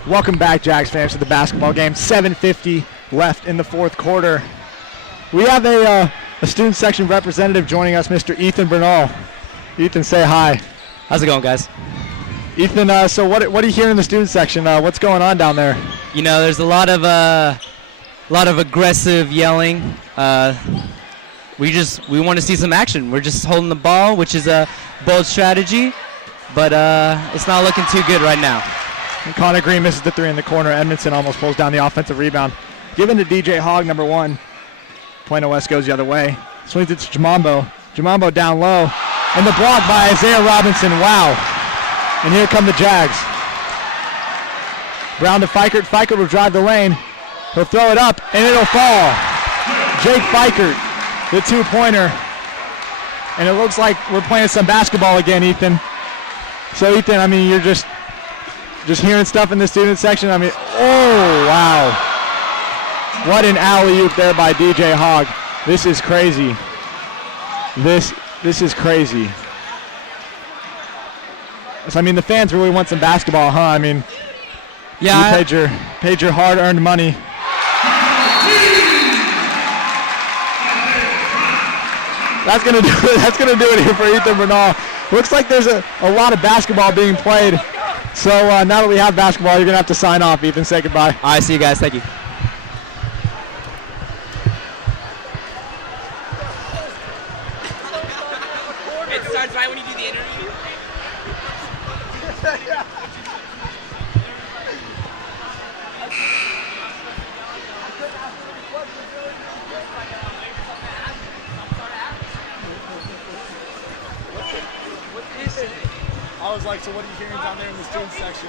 Welcome back, Jags fans, to the basketball game. 7:50 left in the fourth quarter. We have a student section representative joining us, Mr. Ethan Bernal. Ethan, say hi. How's it going, guys? Ethan, so what are you hearing in the student section? What's going on down there? You know, there's a lot of aggressive yelling. We want to see some action. We're just holding the ball, which is a bold strategy, but it's not looking too good right now. And Connor Green misses the three in the corner. Edmondson almost pulls down the offensive rebound. Given to DJ Hogg, #1. Plano West goes the other way. Swings it to Jamambo. Jamambo down low. And the block by Isaiah Robinson. Wow. And here come the Jags. Brown to Fikert. Fikert will drive the lane. He'll throw it up, and it'll fall. Jake Fikert, the two-pointer. And it looks like we're playing some basketball again, Ethan. So, Ethan, I mean, you're just hearing stuff in the student section. I mean, oh, wow. What an alley-oop there by DJ Hogg. This is crazy. This is crazy. So, I mean, the fans really want some basketball, huh? I mean, yeah, you paid your hard-earned money. That's gonna do it here for Ethan Bernal. Looks like there's a lot of basketball being played. So now that we have basketball, you're gonna have to sign off. Ethan, say goodbye. All right, see you guys. Thank you. It starts right when you do the interview. I was like, so what are you hearing down there in the student section?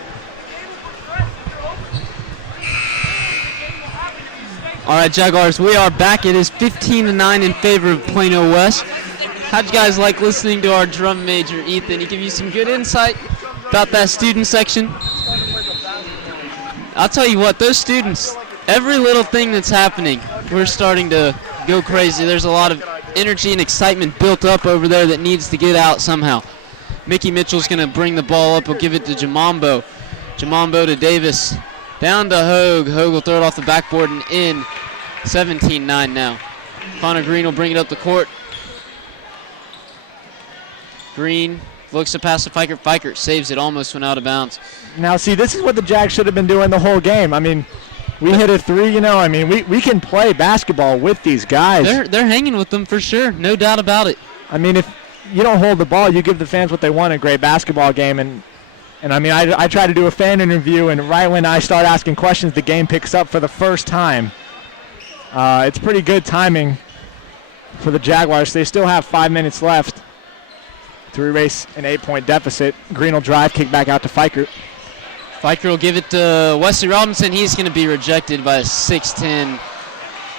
All right, Jaguars, we are back. It is 15-9 in favor of Plano West. How'd you guys like listening to our drum major, Ethan? He give you some good insight about that student section? I'll tell you what, those students, every little thing that's happening, we're starting to go crazy. There's a lot of energy and excitement built up over there that needs to get out somehow. Mickey Mitchell's going to bring the ball up. He'll give it to Jamambo. Jamambo to Davis. Down to Hogue. Hogue will throw it off the backboard and in. 17-9 now. Connor Green will bring it up the court. Green looks to pass to Fikert. Fikert saves it. Almost went out of bounds. Now, see, this is what the Jags should have been doing the whole game. I mean, we hit a three, you know. I mean, we can play basketball with these guys. They're hanging with them for sure. No doubt about it. I mean, if you don't hold the ball, you give the fans what they want, a great basketball game. And I mean, I try to do a fan interview, and right when I start asking questions, the game picks up for the first time. It's pretty good timing for the Jaguars. They still have 5 minutes left. to erase an 8-point deficit. Green will drive, kick back out to Fikert. Fikert will give it to Wesley Robinson. He's going to be rejected by 6'10"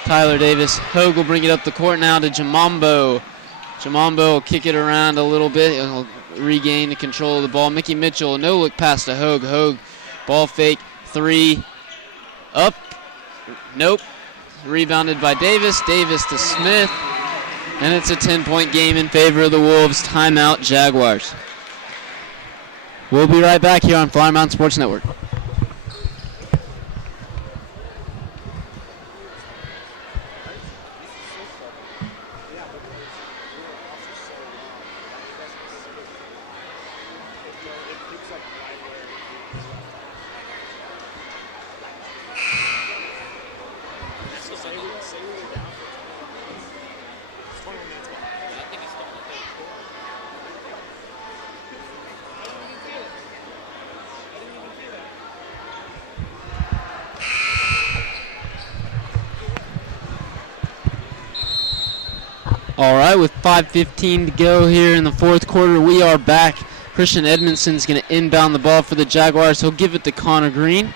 Tyler Davis. Hogue will bring it up the court now to Jamambo. Jamambo will kick it around a little bit. He'll regain the control of the ball. Mickey Mitchell, no look pass to Hogue. Hogue, ball fake, 3, up, nope. Rebounded by Davis. Davis to Smith. And it's a 10-point game in favor of the Wolves. Timeout, Jaguars. We'll be right back here on Flyer Mountain Sports Network. All right, with 5:15 to go here in the fourth quarter, we are back. Christian Edmondson's going to inbound the ball for the Jaguars. He'll give it to Connor Green.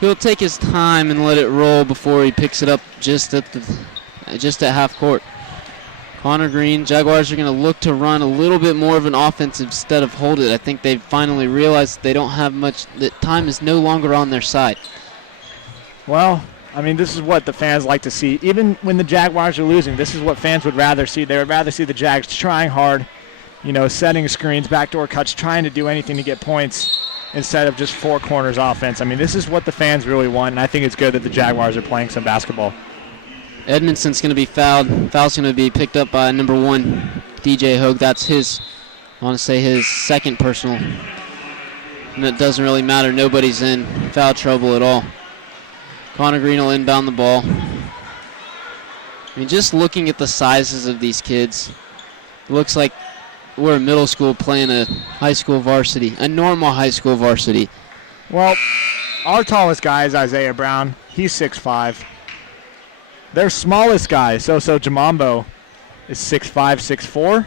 He'll take his time and let it roll before he picks it up just at half court. Connor Green, Jaguars are going to look to run a little bit more of an offense instead of hold it. I think they've finally realized they don't have much, that time is no longer on their side. Well, I mean, this is what the fans like to see. Even when the Jaguars are losing, this is what fans would rather see. They would rather see the Jags trying hard, setting screens, backdoor cuts, trying to do anything to get points instead of just four corners offense. I mean, this is what the fans really want, and I think it's good that the Jaguars are playing some basketball. Edmondson's going to be fouled. Foul's going to be picked up by number 1, DJ Hogue. That's his second personal. And it doesn't really matter. Nobody's in foul trouble at all. Connor Green will inbound the ball. I mean, just looking at the sizes of these kids, it looks like we're in middle school playing a high school varsity, a normal high school varsity. Well, our tallest guy is Isaiah Brown. He's 6'5". Their smallest guy, Soso Jamambo, is 6'5", 6'4".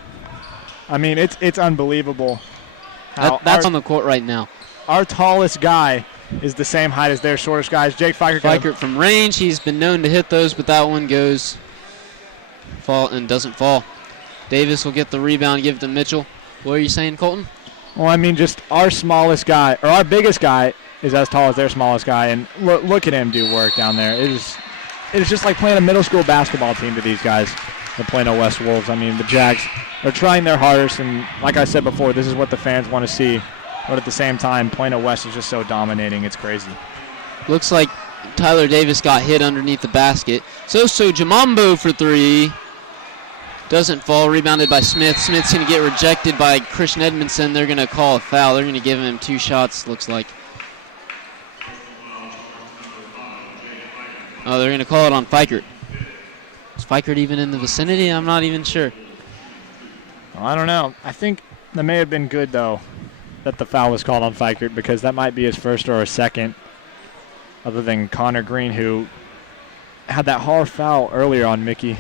I mean, it's unbelievable. That's on the court right now. Our tallest guy is the same height as their shortest guys. Jake Fikert. Fikert from range. He's been known to hit those, but that one goes and doesn't fall. Davis will get the rebound, give it to Mitchell. What are you saying, Colton? Well, I mean, just our smallest guy, or our biggest guy, is as tall as their smallest guy, and look at him do work down there. It is just like playing a middle school basketball team to these guys, the Plano West Wolves. I mean, the Jags are trying their hardest, and like I said before, this is what the fans want to see. But at the same time, Plano West is just so dominating. It's crazy. Looks like Tyler Davis got hit underneath the basket. So Jamambo for 3. Doesn't fall. Rebounded by Smith. Smith's going to get rejected by Christian Edmondson. They're going to call a foul. They're going to give him 2 shots, looks like. Oh, they're going to call it on Fikert. Is Fikert even in the vicinity? I'm not even sure. Well, I don't know. I think that may have been good, though, that the foul was called on Fikert, because that might be his first or his second, other than Connor Green, who had that hard foul earlier on Mickey.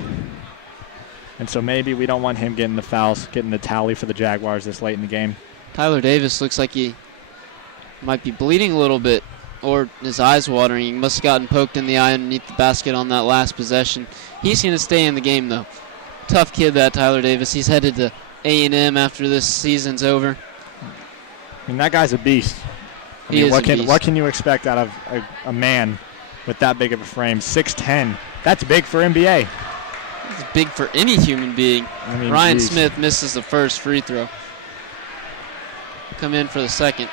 And so maybe we don't want him getting the fouls, getting the tally for the Jaguars this late in the game. Tyler Davis looks like he might be bleeding a little bit, or his eyes watering. He must have gotten poked in the eye underneath the basket on that last possession. He's going to stay in the game, though. Tough kid, that Tyler Davis. He's headed to A&M after this season's over. I mean, that guy's a beast. What can you expect out of a man with that big of a frame? 6'10". That's big for NBA. It's big for any human being. I mean, Ryan Smith misses the first free throw. Come in for the second.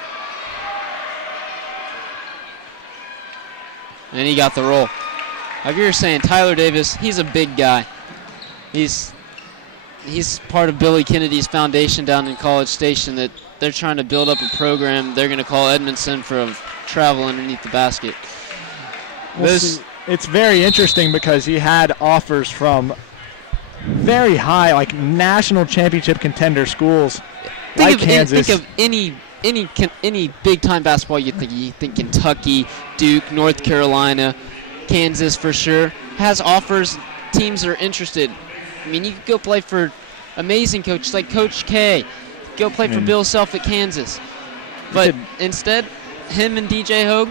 And he got the roll. Like you were saying, Tyler Davis, he's a big guy. He's part of Billy Kennedy's foundation down in College Station that they're trying to build up a program. They're going to call Edmondson for a travel underneath the basket. It's very interesting because he had offers from very high, like national championship contender schools like Kansas. Think of any big-time basketball you think Kentucky, Duke, North Carolina, Kansas for sure, has offers. Teams are interested. I mean, you could go play for amazing coaches like Coach K, go play for Bill Self at Kansas. But instead, him and DJ Hogue,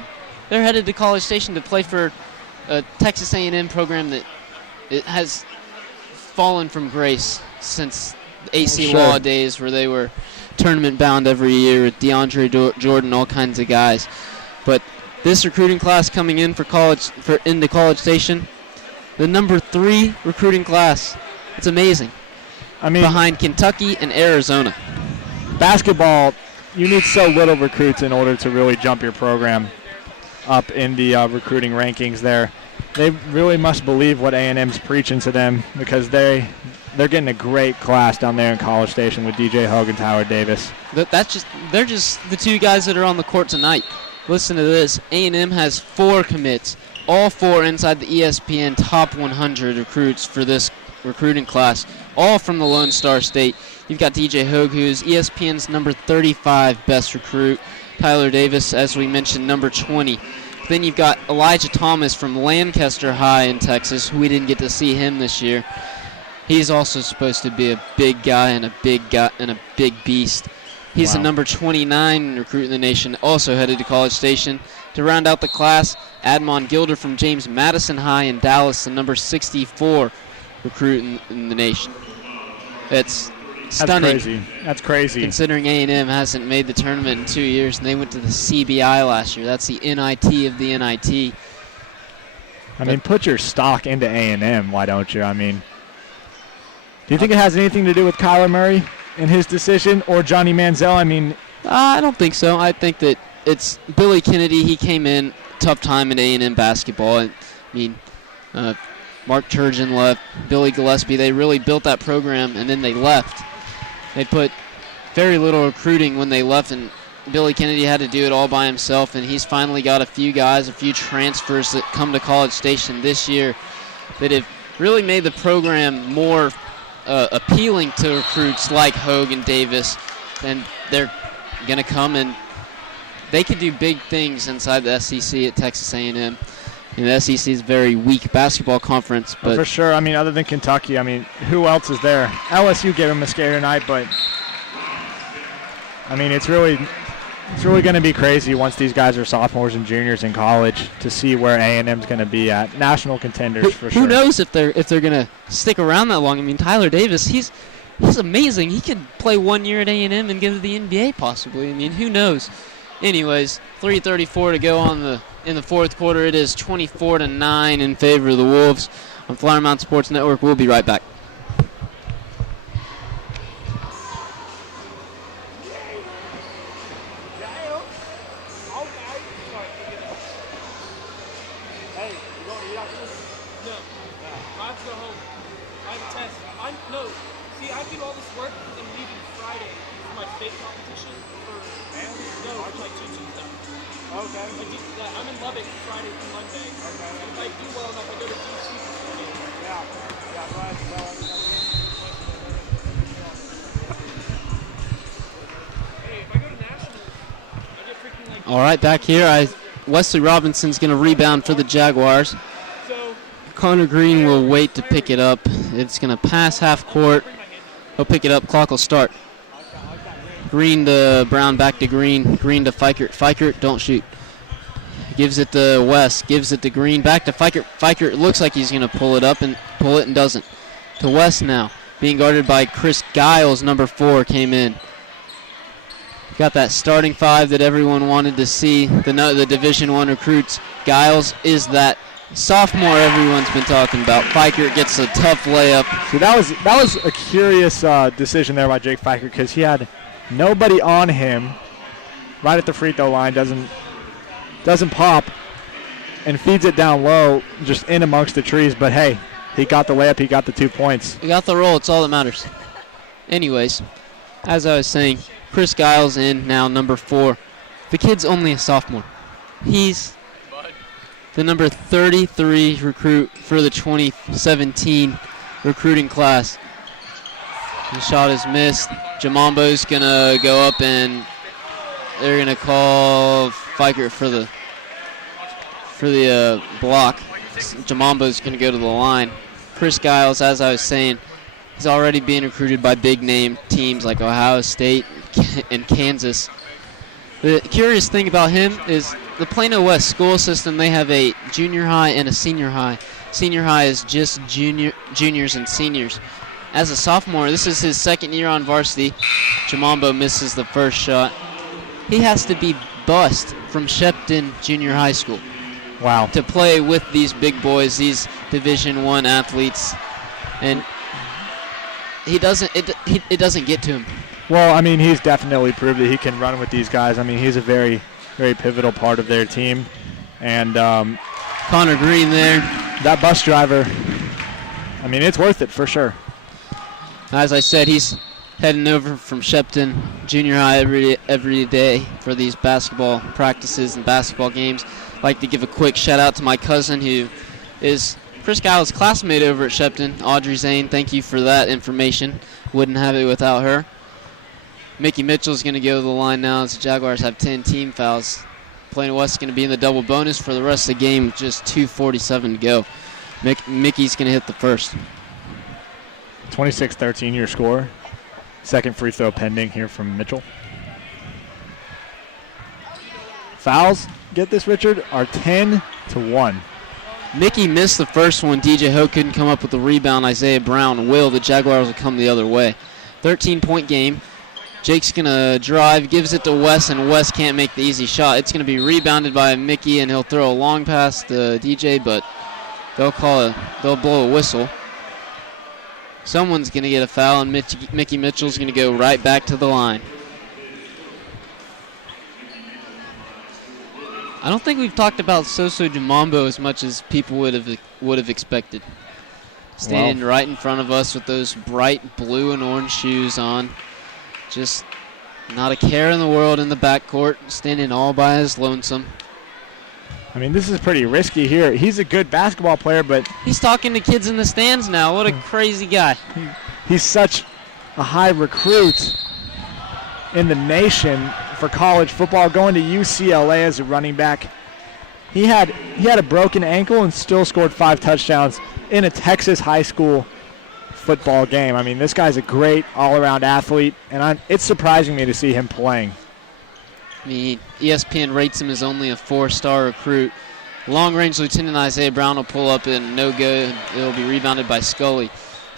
they're headed to College Station to play for a Texas A&M program that it has fallen from grace since AC Law days, where they were tournament bound every year with DeAndre Jordan, all kinds of guys. But this recruiting class coming in into College Station, the number 3 recruiting class. It's amazing. I mean, behind Kentucky and Arizona. Basketball, you need so little recruits in order to really jump your program up in the recruiting rankings there. They really must believe what A&M's preaching to them, because they're getting a great class down there in College Station with DJ Hogue and Tyler Davis. They're just the 2 guys that are on the court tonight. Listen to this. A&M has 4 commits, all 4 inside the ESPN top 100 recruits for this recruiting class, all from the Lone Star State. You've got DJ Hogue, who's ESPN's number 35 best recruit. Tyler Davis, as we mentioned, number 20. Then you've got Elijah Thomas from Lancaster High in Texas. We didn't get to see him this year. He's also supposed to be a big guy and a big beast. He's the number 29 recruit in the nation, also headed to College Station. To round out the class, Admon Gilder from James Madison High in Dallas, the number 64 recruit in the nation. It's stunning. That's crazy. Considering A&M hasn't made the tournament in 2 years, and they went to the CBI last year. That's the NIT of the NIT. I mean, put your stock into A&M, why don't you? I mean, do you think it has anything to do with Kyler Murray and his decision, or Johnny Manziel? I mean, I don't think so. I think that it's Billy Kennedy. He came in tough time in A&M basketball. I mean, Mark Turgeon left, Billy Gillespie. They really built that program, and then they left. They put very little recruiting when they left, and Billy Kennedy had to do it all by himself, and he's finally got a few guys, a few transfers that come to College Station this year that have really made the program more appealing to recruits like Hogue and Davis, and they're going to come and they could do big things inside the SEC at Texas A&M. And the SEC is a very weak basketball conference. But for sure. I mean, other than Kentucky, I mean, who else is there? LSU gave them a scare tonight, but I mean, it's really going to be crazy once these guys are sophomores and juniors in college to see where A&M's going to be at. National contenders for sure. Who knows if they're going to stick around that long? I mean, Tyler Davis, he's amazing. He could play 1 year at A&M and go to the NBA possibly. I mean, who knows? Anyways, 3:34 to go in the fourth quarter. It is 24-9 in favor of the Wolves. On Flyer Mountain Sports Network, we'll be right back. All right, back here, Wesley Robinson's going to rebound for the Jaguars. Connor Green will wait to pick it up. It's going to pass half court. He'll pick it up. Clock will start. Green to Brown, back to Green. Green to Fikert. Fikert, don't shoot. Gives it to West. Gives it to Green. Back to Fikert. Fikert looks like he's going to pull it and doesn't. To West now. Being guarded by Chris Giles, number 4, came in. Got that starting 5 that everyone wanted to see. The Division I recruits. Giles is that sophomore everyone's been talking about. Fikert gets a tough layup. See, that was a curious decision there by Jake Fikert, because he had nobody on him right at the free throw line. Doesn't pop and feeds it down low, just in amongst the trees. But hey, he got the layup. He got the 2 points. He got the roll. It's all that matters. Anyways, as I was saying, Chris Giles in now, number 4. The kid's only a sophomore. He's the number 33 recruit for the 2017 recruiting class. The shot is missed. Jamambo's going to go up, and they're going to call Fikert for the block. Jamambo's going to go to the line. Chris Giles, as I was saying, he's already being recruited by big-name teams like Ohio State, and Kansas. The curious thing about him is the Plano West school system, they have a junior high and a senior high. Senior high is just juniors and seniors. As a sophomore, this is his second year on varsity. Jamambo misses the first shot. He has to be bused from Shepton Junior High School. Wow. To play with these big boys, these Division I athletes, and it doesn't get to him. Well, I mean, he's definitely proved that he can run with these guys. I mean, he's a very, very pivotal part of their team. And Connor Green there. That bus driver, I mean, it's worth it for sure. As I said, he's heading over from Shepton Junior High every day for these basketball practices and basketball games. I'd like to give a quick shout out to my cousin who is Chris Gowell's classmate over at Shepton, Audrey Zane. Thank you for that information. Wouldn't have it without her. Mickey Mitchell's going to go to the line now as the Jaguars have 10 team fouls. Plano West is going to be in the double bonus for the rest of the game with just 2:47 to go. Mickey's going to hit the first. 26-13 your score. Second free throw pending here from Mitchell. Fouls, get this, Richard, are 10-1. Mickey missed the first one. DJ Ho couldn't come up with the rebound. Isaiah Brown will. The Jaguars will come the other way. 13-point game. Jake's going to drive, gives it to Wes, and Wes can't make the easy shot. It's going to be rebounded by Mickey, and he'll throw a long pass to DJ, but they'll blow a whistle. Someone's going to get a foul, and Mickey Mitchell's going to go right back to the line. I don't think we've talked about Soso Jamambo as much as people would have expected. Standing right in front of us with those bright blue and orange shoes on. Just not a care in the world in the backcourt, standing all by his lonesome. I mean, this is pretty risky here. He's a good basketball player, but he's talking to kids in the stands now. What a crazy guy. He's such a high recruit in the nation for college football, going to UCLA as a running back. He had a broken ankle and still scored 5 touchdowns in a Texas high school football game. I mean, this guy's a great all-around athlete, and it's surprising me to see him playing. I mean, ESPN rates him as only a 4-star recruit. Long-range Lieutenant Isaiah Brown will pull up in no good. It'll be rebounded by Scully.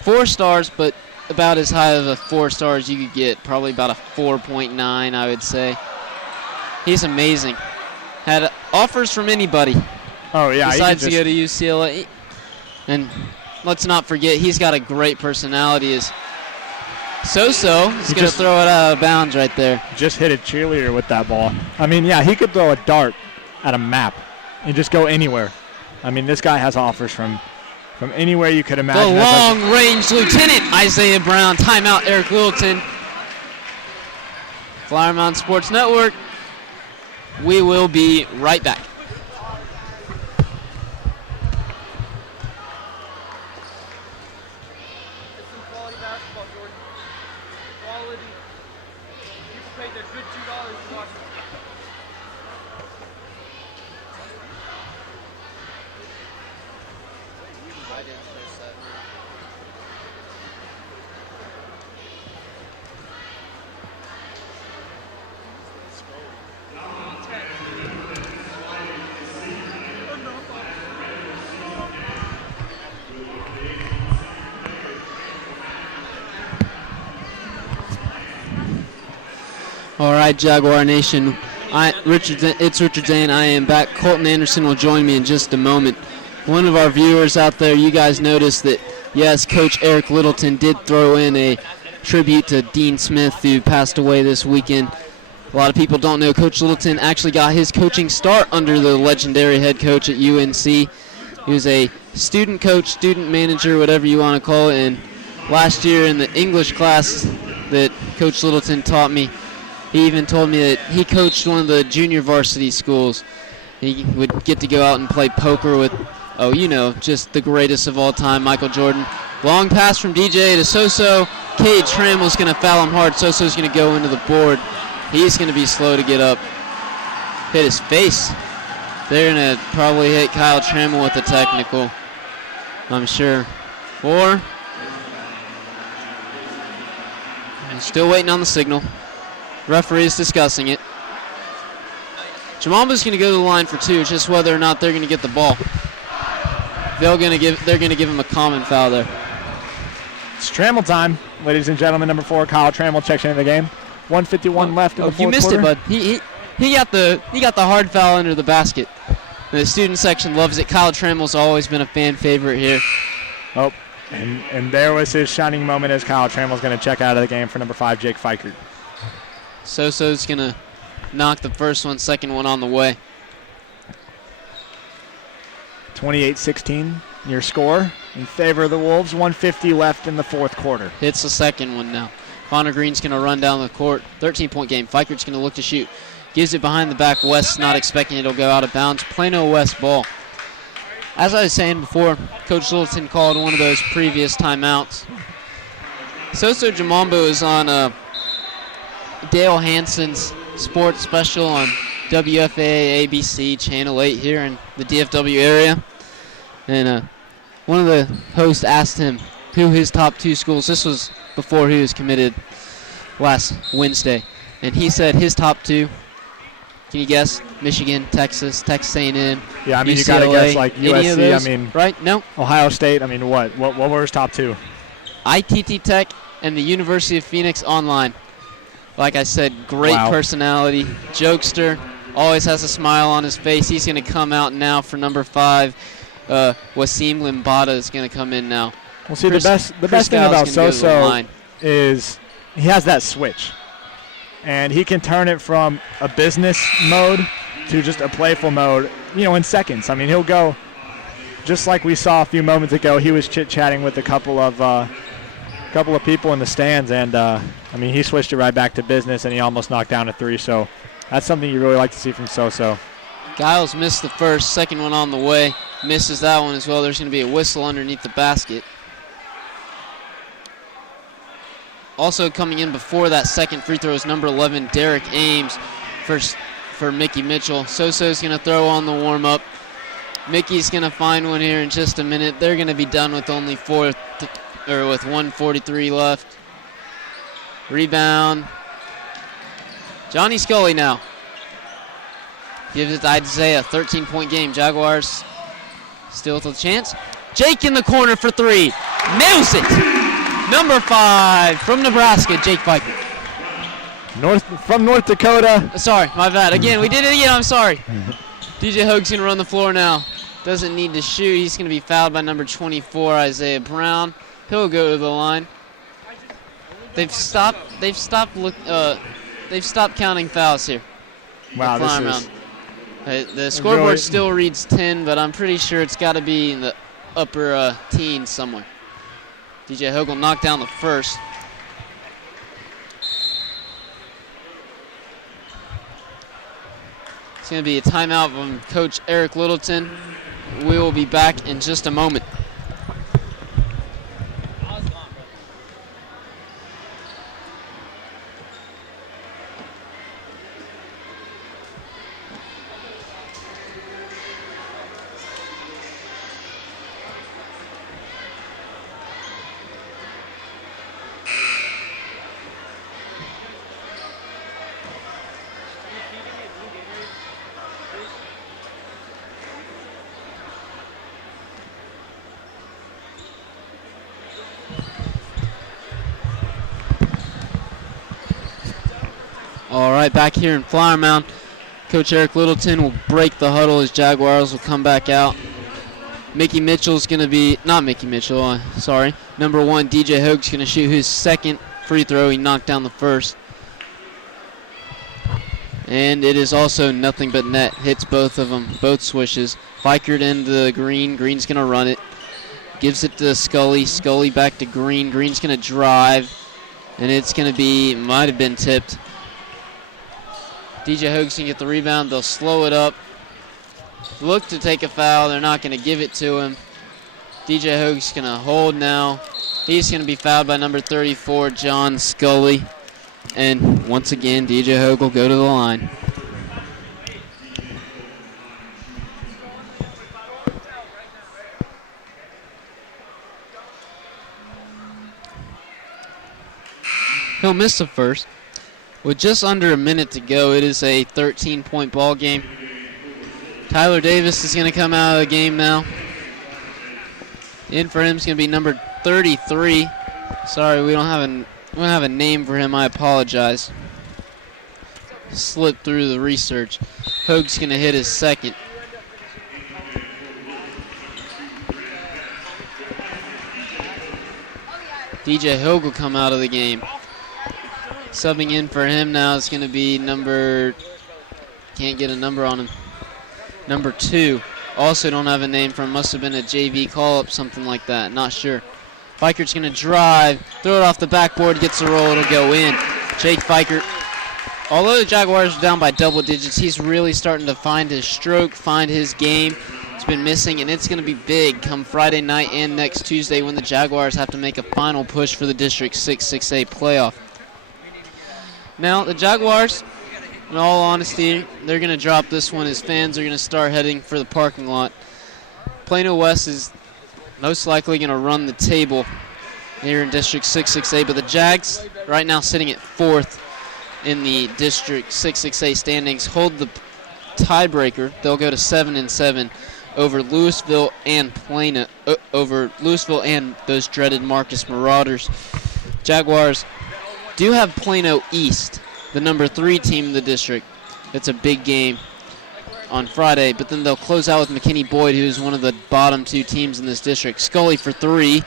4 stars, but about as high of a 4-star as you could get. Probably about a 4.9, I would say. He's amazing. Had offers from anybody. Oh, yeah. Decides to go to UCLA. And let's not forget, he's got a great personality. Soso is going to throw it out of bounds right there. Just hit a cheerleader with that ball. I mean, yeah, he could throw a dart at a map and just go anywhere. I mean, this guy has offers from anywhere you could imagine. The long-range Lieutenant Isaiah Brown. Timeout, Eric Littleton. Flyer Mountain Sports Network. We will be right back. All right, Jaguar Nation. It's Richard Zane. I am back. Colton Anderson will join me in just a moment. One of our viewers out there, you guys noticed that, yes, Coach Eric Littleton did throw in a tribute to Dean Smith, who passed away this weekend. A lot of people don't know Coach Littleton actually got his coaching start under the legendary head coach at UNC. He was a student coach, student manager, whatever you want to call it. And last year in the English class that Coach Littleton taught me, he even told me that he coached one of the junior varsity schools. He would get to go out and play poker with, just the greatest of all time, Michael Jordan. Long pass from DJ to Soso. Cade Trammell's going to foul him hard. Soso's going to go into the board. He's going to be slow to get up. Hit his face. They're going to probably hit Kyle Trammell with a technical, I'm sure. 4. Still waiting on the signal. Referee's discussing it. Jamamba's going to go to the line for 2. It's just whether or not they're going to get the ball. They're going to give him a common foul there. It's Trammell time, ladies and gentlemen. Number 4, Kyle Trammell checks into the game. 1:51 left in the fourth quarter. You missed it, bud. He got the hard foul under the basket. The student section loves it. Kyle Trammell's always been a fan favorite here. Oh, and there was his shining moment as Kyle Trammell's going to check out of the game for number 5, Jake Fikert. Soso's going to knock the first one, second one on the way. 28-16, your score in favor of the Wolves. 1:50 left in the fourth quarter. Hits the second one now. Connor Green's going to run down the court. 13-point game. Fikert's going to look to shoot. Gives it behind the back. West not expecting it'll go out of bounds. Plano West ball. As I was saying before, Coach Littleton called one of those previous timeouts. Soso Jamambo is on Dale Hansen's sports special on WFAA ABC Channel 8 here in the DFW area. And one of the hosts asked him who his top 2 schools, this was before he was committed last Wednesday, and he said his top 2, can you guess? Michigan, Texas A&M. Yeah, I mean, UCLA, you got to guess like any of USC, those, I mean. Right? No. Ohio State, I mean, what were his top 2? ITT Tech and the University of Phoenix Online. Like I said, great personality, jokester, always has a smile on his face. He's going to come out now for number 5. Wasim Limbada is going to come in now. Well, see, the best thing about Soso is he has that switch. And he can turn it from a business mode to just a playful mode, in seconds. I mean, he'll go, just like we saw a few moments ago, he was chit-chatting with a couple of people in the stands, and, he switched it right back to business, and he almost knocked down a 3. So that's something you really like to see from Soso. Giles missed the first, second one on the way. Misses that one as well. There's going to be a whistle underneath the basket. Also coming in before that second free throw is number 11, Derek Ames, for Mickey Mitchell. Soso's going to throw on the warm-up. Mickey's going to find one here in just a minute. They're going to be done with only with 1:43 left. Rebound. Johnny Scully now. Gives it to Isaiah. 13-point game. Jaguars still with a chance. Jake in the corner for 3. Nails it. Number 5 from Nebraska, Jake Fikert. From North Dakota. Sorry, my bad. Again, we did it again. I'm sorry. DJ Hoag's going to run the floor now. Doesn't need to shoot. He's going to be fouled by number 24, Isaiah Brown. He'll go to the line. They've stopped counting fouls here. Wow, this is the scoreboard still reads 10, but I'm pretty sure it's got to be in the upper teens somewhere. DJ Hoag will knock down the first. It's going to be a timeout from Coach Eric Littleton. We will be back in just a moment. All right, back here in Flower Mound, Coach Eric Littleton will break the huddle as Jaguars will come back out. Mickey Mitchell's going to be, not Mickey Mitchell, sorry. Number 1, DJ Hoag's going to shoot his second free throw. He knocked down the first. And it is also nothing but net. Hits both of them, both swishes. Fikert into the Green. Green's going to run it. Gives it to Scully. Scully back to Green. Green's going to drive. And it's going to be, might have been tipped. DJ Hoag's going to get the rebound. They'll slow it up. Look to take a foul. They're not going to give it to him. DJ Hoag's going to hold now. He's going to be fouled by number 34, John Scully. And once again, DJ Hoag will go to the line. He'll miss the first. With just under a minute to go, it is a 13-point ball game. Tyler Davis is going to come out of the game now. In for him is going to be number 33. Sorry, we don't have a name for him. I apologize. Slipped through the research. Hoag's going to hit his second. DJ Hoag will come out of the game. Subbing in for him now is going to be can't get a number on him, number 2. Also don't have a name for him. Must have been a JV call-up, something like that. Not sure. Fikert's going to drive, throw it off the backboard, gets the roll, it'll go in. Jake Fikert, although the Jaguars are down by double digits, he's really starting to find his stroke, find his game. It's been missing, and it's going to be big come Friday night and next Tuesday when the Jaguars have to make a final push for the District 6-6A playoff. Now, the Jaguars, in all honesty, they're going to drop this one as fans are going to start heading for the parking lot. Plano West is most likely going to run the table here in District 6-6A, but the Jags, right now sitting at 4th in the District 6-6A standings, hold the tiebreaker. They'll go to 7-7 over Louisville and Plano, over Louisville and those dreaded Marcus Marauders. Jaguars do have Plano East, the number 3 team in the district. It's a big game on Friday, but then they'll close out with McKinney Boyd, who's one of the bottom 2 teams in this district. Scully for 3,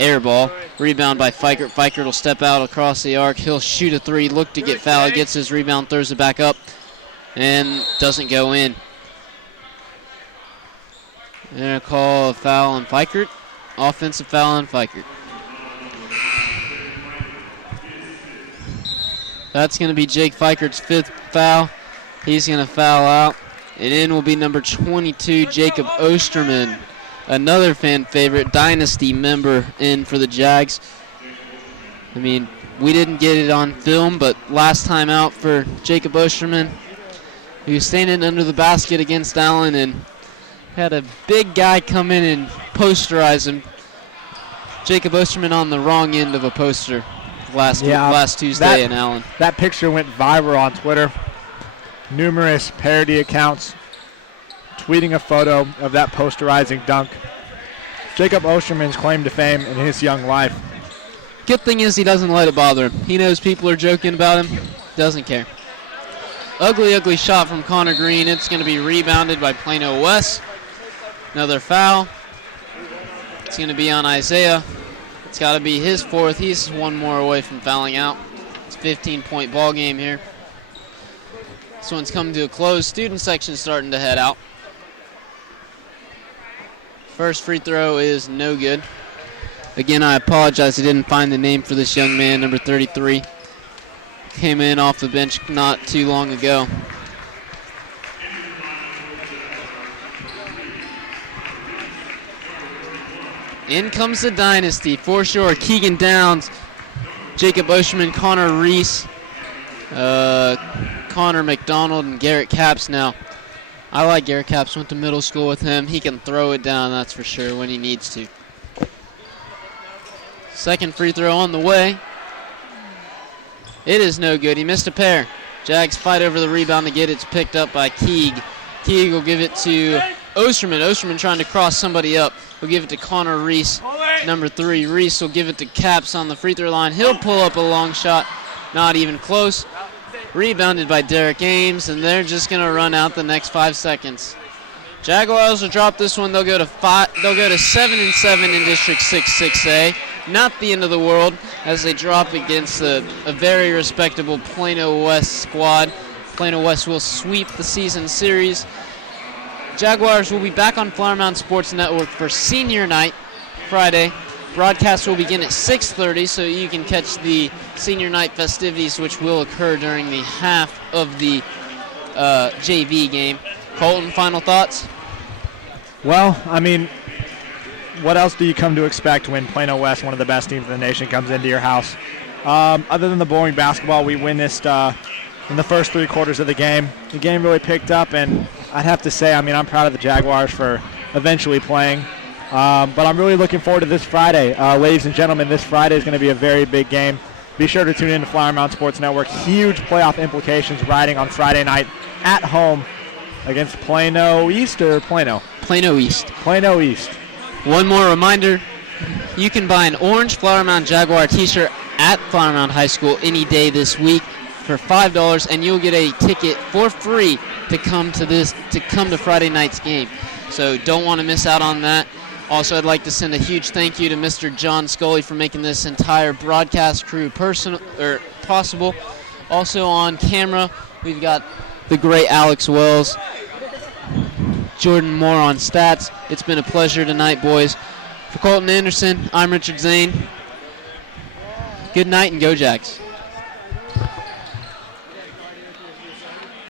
air ball, rebound by Fikert. Fikert will step out across the arc. He'll shoot a 3, look to get fouled, gets his rebound, throws it back up, and doesn't go in. They're going to call a foul on Fikert. Offensive foul on Fikert. That's going to be Jake Fikert's 5th foul. He's going to foul out. And in will be number 22, Jacob Osterman, another fan favorite, dynasty member in for the Jags. I mean, we didn't get it on film, but last time out for Jacob Osterman, he was standing under the basket against Allen and had a big guy come in and posterize him. Jacob Osterman on the wrong end of a poster last Tuesday in Allen. That picture went viral on Twitter. Numerous parody accounts tweeting a photo of that posterizing dunk. Jacob Osterman's claim to fame in his young life. Good thing is he doesn't let it bother him. He knows people are joking about him. Doesn't care. Ugly, ugly shot from Connor Green. It's going to be rebounded by Plano West. Another foul. It's going to be on Isaiah. It's got to be his 4th. He's one more away from fouling out. It's a 15-point ball game here. This one's coming to a close. Student section starting to head out. First free throw is no good. Again, I apologize. I didn't find the name for this young man, number 33. Came in off the bench not too long ago. In comes the dynasty, for sure. Keegan Downs, Jacob Osterman, Connor Reese, Connor McDonald, and Garrett Capps now. I like Garrett Capps. Went to middle school with him. He can throw it down, that's for sure, when he needs to. Second free throw on the way. It is no good. He missed a pair. Jags fight over the rebound to get it. It's picked up by Keeg. Keeg will give it to Osterman. Osterman trying to cross somebody up. He'll give it to Connor Reese, number 3. Reese will give it to Capps on the free throw line. He'll pull up a long shot. Not even close. Rebounded by Derek Ames, and they're just going to run out the next 5 seconds. Jaguars will drop this one. They'll go to 7-7 in District 6-6A. Not the end of the world as they drop against a very respectable Plano West squad. Plano West will sweep the season series. Jaguars will be back on Flower Mound Sports Network for senior night Friday. Broadcast will begin at 6:30, so you can catch the senior night festivities, which will occur during the half of the JV game. Colton, final thoughts? Well, I mean, what else do you come to expect when Plano West, one of the best teams in the nation, comes into your house? Other than the boring basketball, we witnessed in the first 3 quarters of the game. The game really picked up, and I'd have to say, I mean, I'm proud of the Jaguars for eventually playing. But I'm really looking forward to this Friday. Ladies and gentlemen, this Friday is going to be a very big game. Be sure to tune in to Flower Mound Sports Network. Huge playoff implications riding on Friday night at home against Plano East or Plano? Plano East. Plano East. One more reminder, you can buy an orange Flower Mound Jaguar t-shirt at Flower Mound High School any day this week for $5, and you'll get a ticket for free to come to Friday night's game. So don't want to miss out on that. Also, I'd like to send a huge thank you to Mr. John Scully for making this entire broadcast crew possible. Also on camera, we've got the great Alex Wells, Jordan Moore on stats. It's been a pleasure tonight, boys. For Colton Anderson, I'm Richard Zane. Good night and go Jags.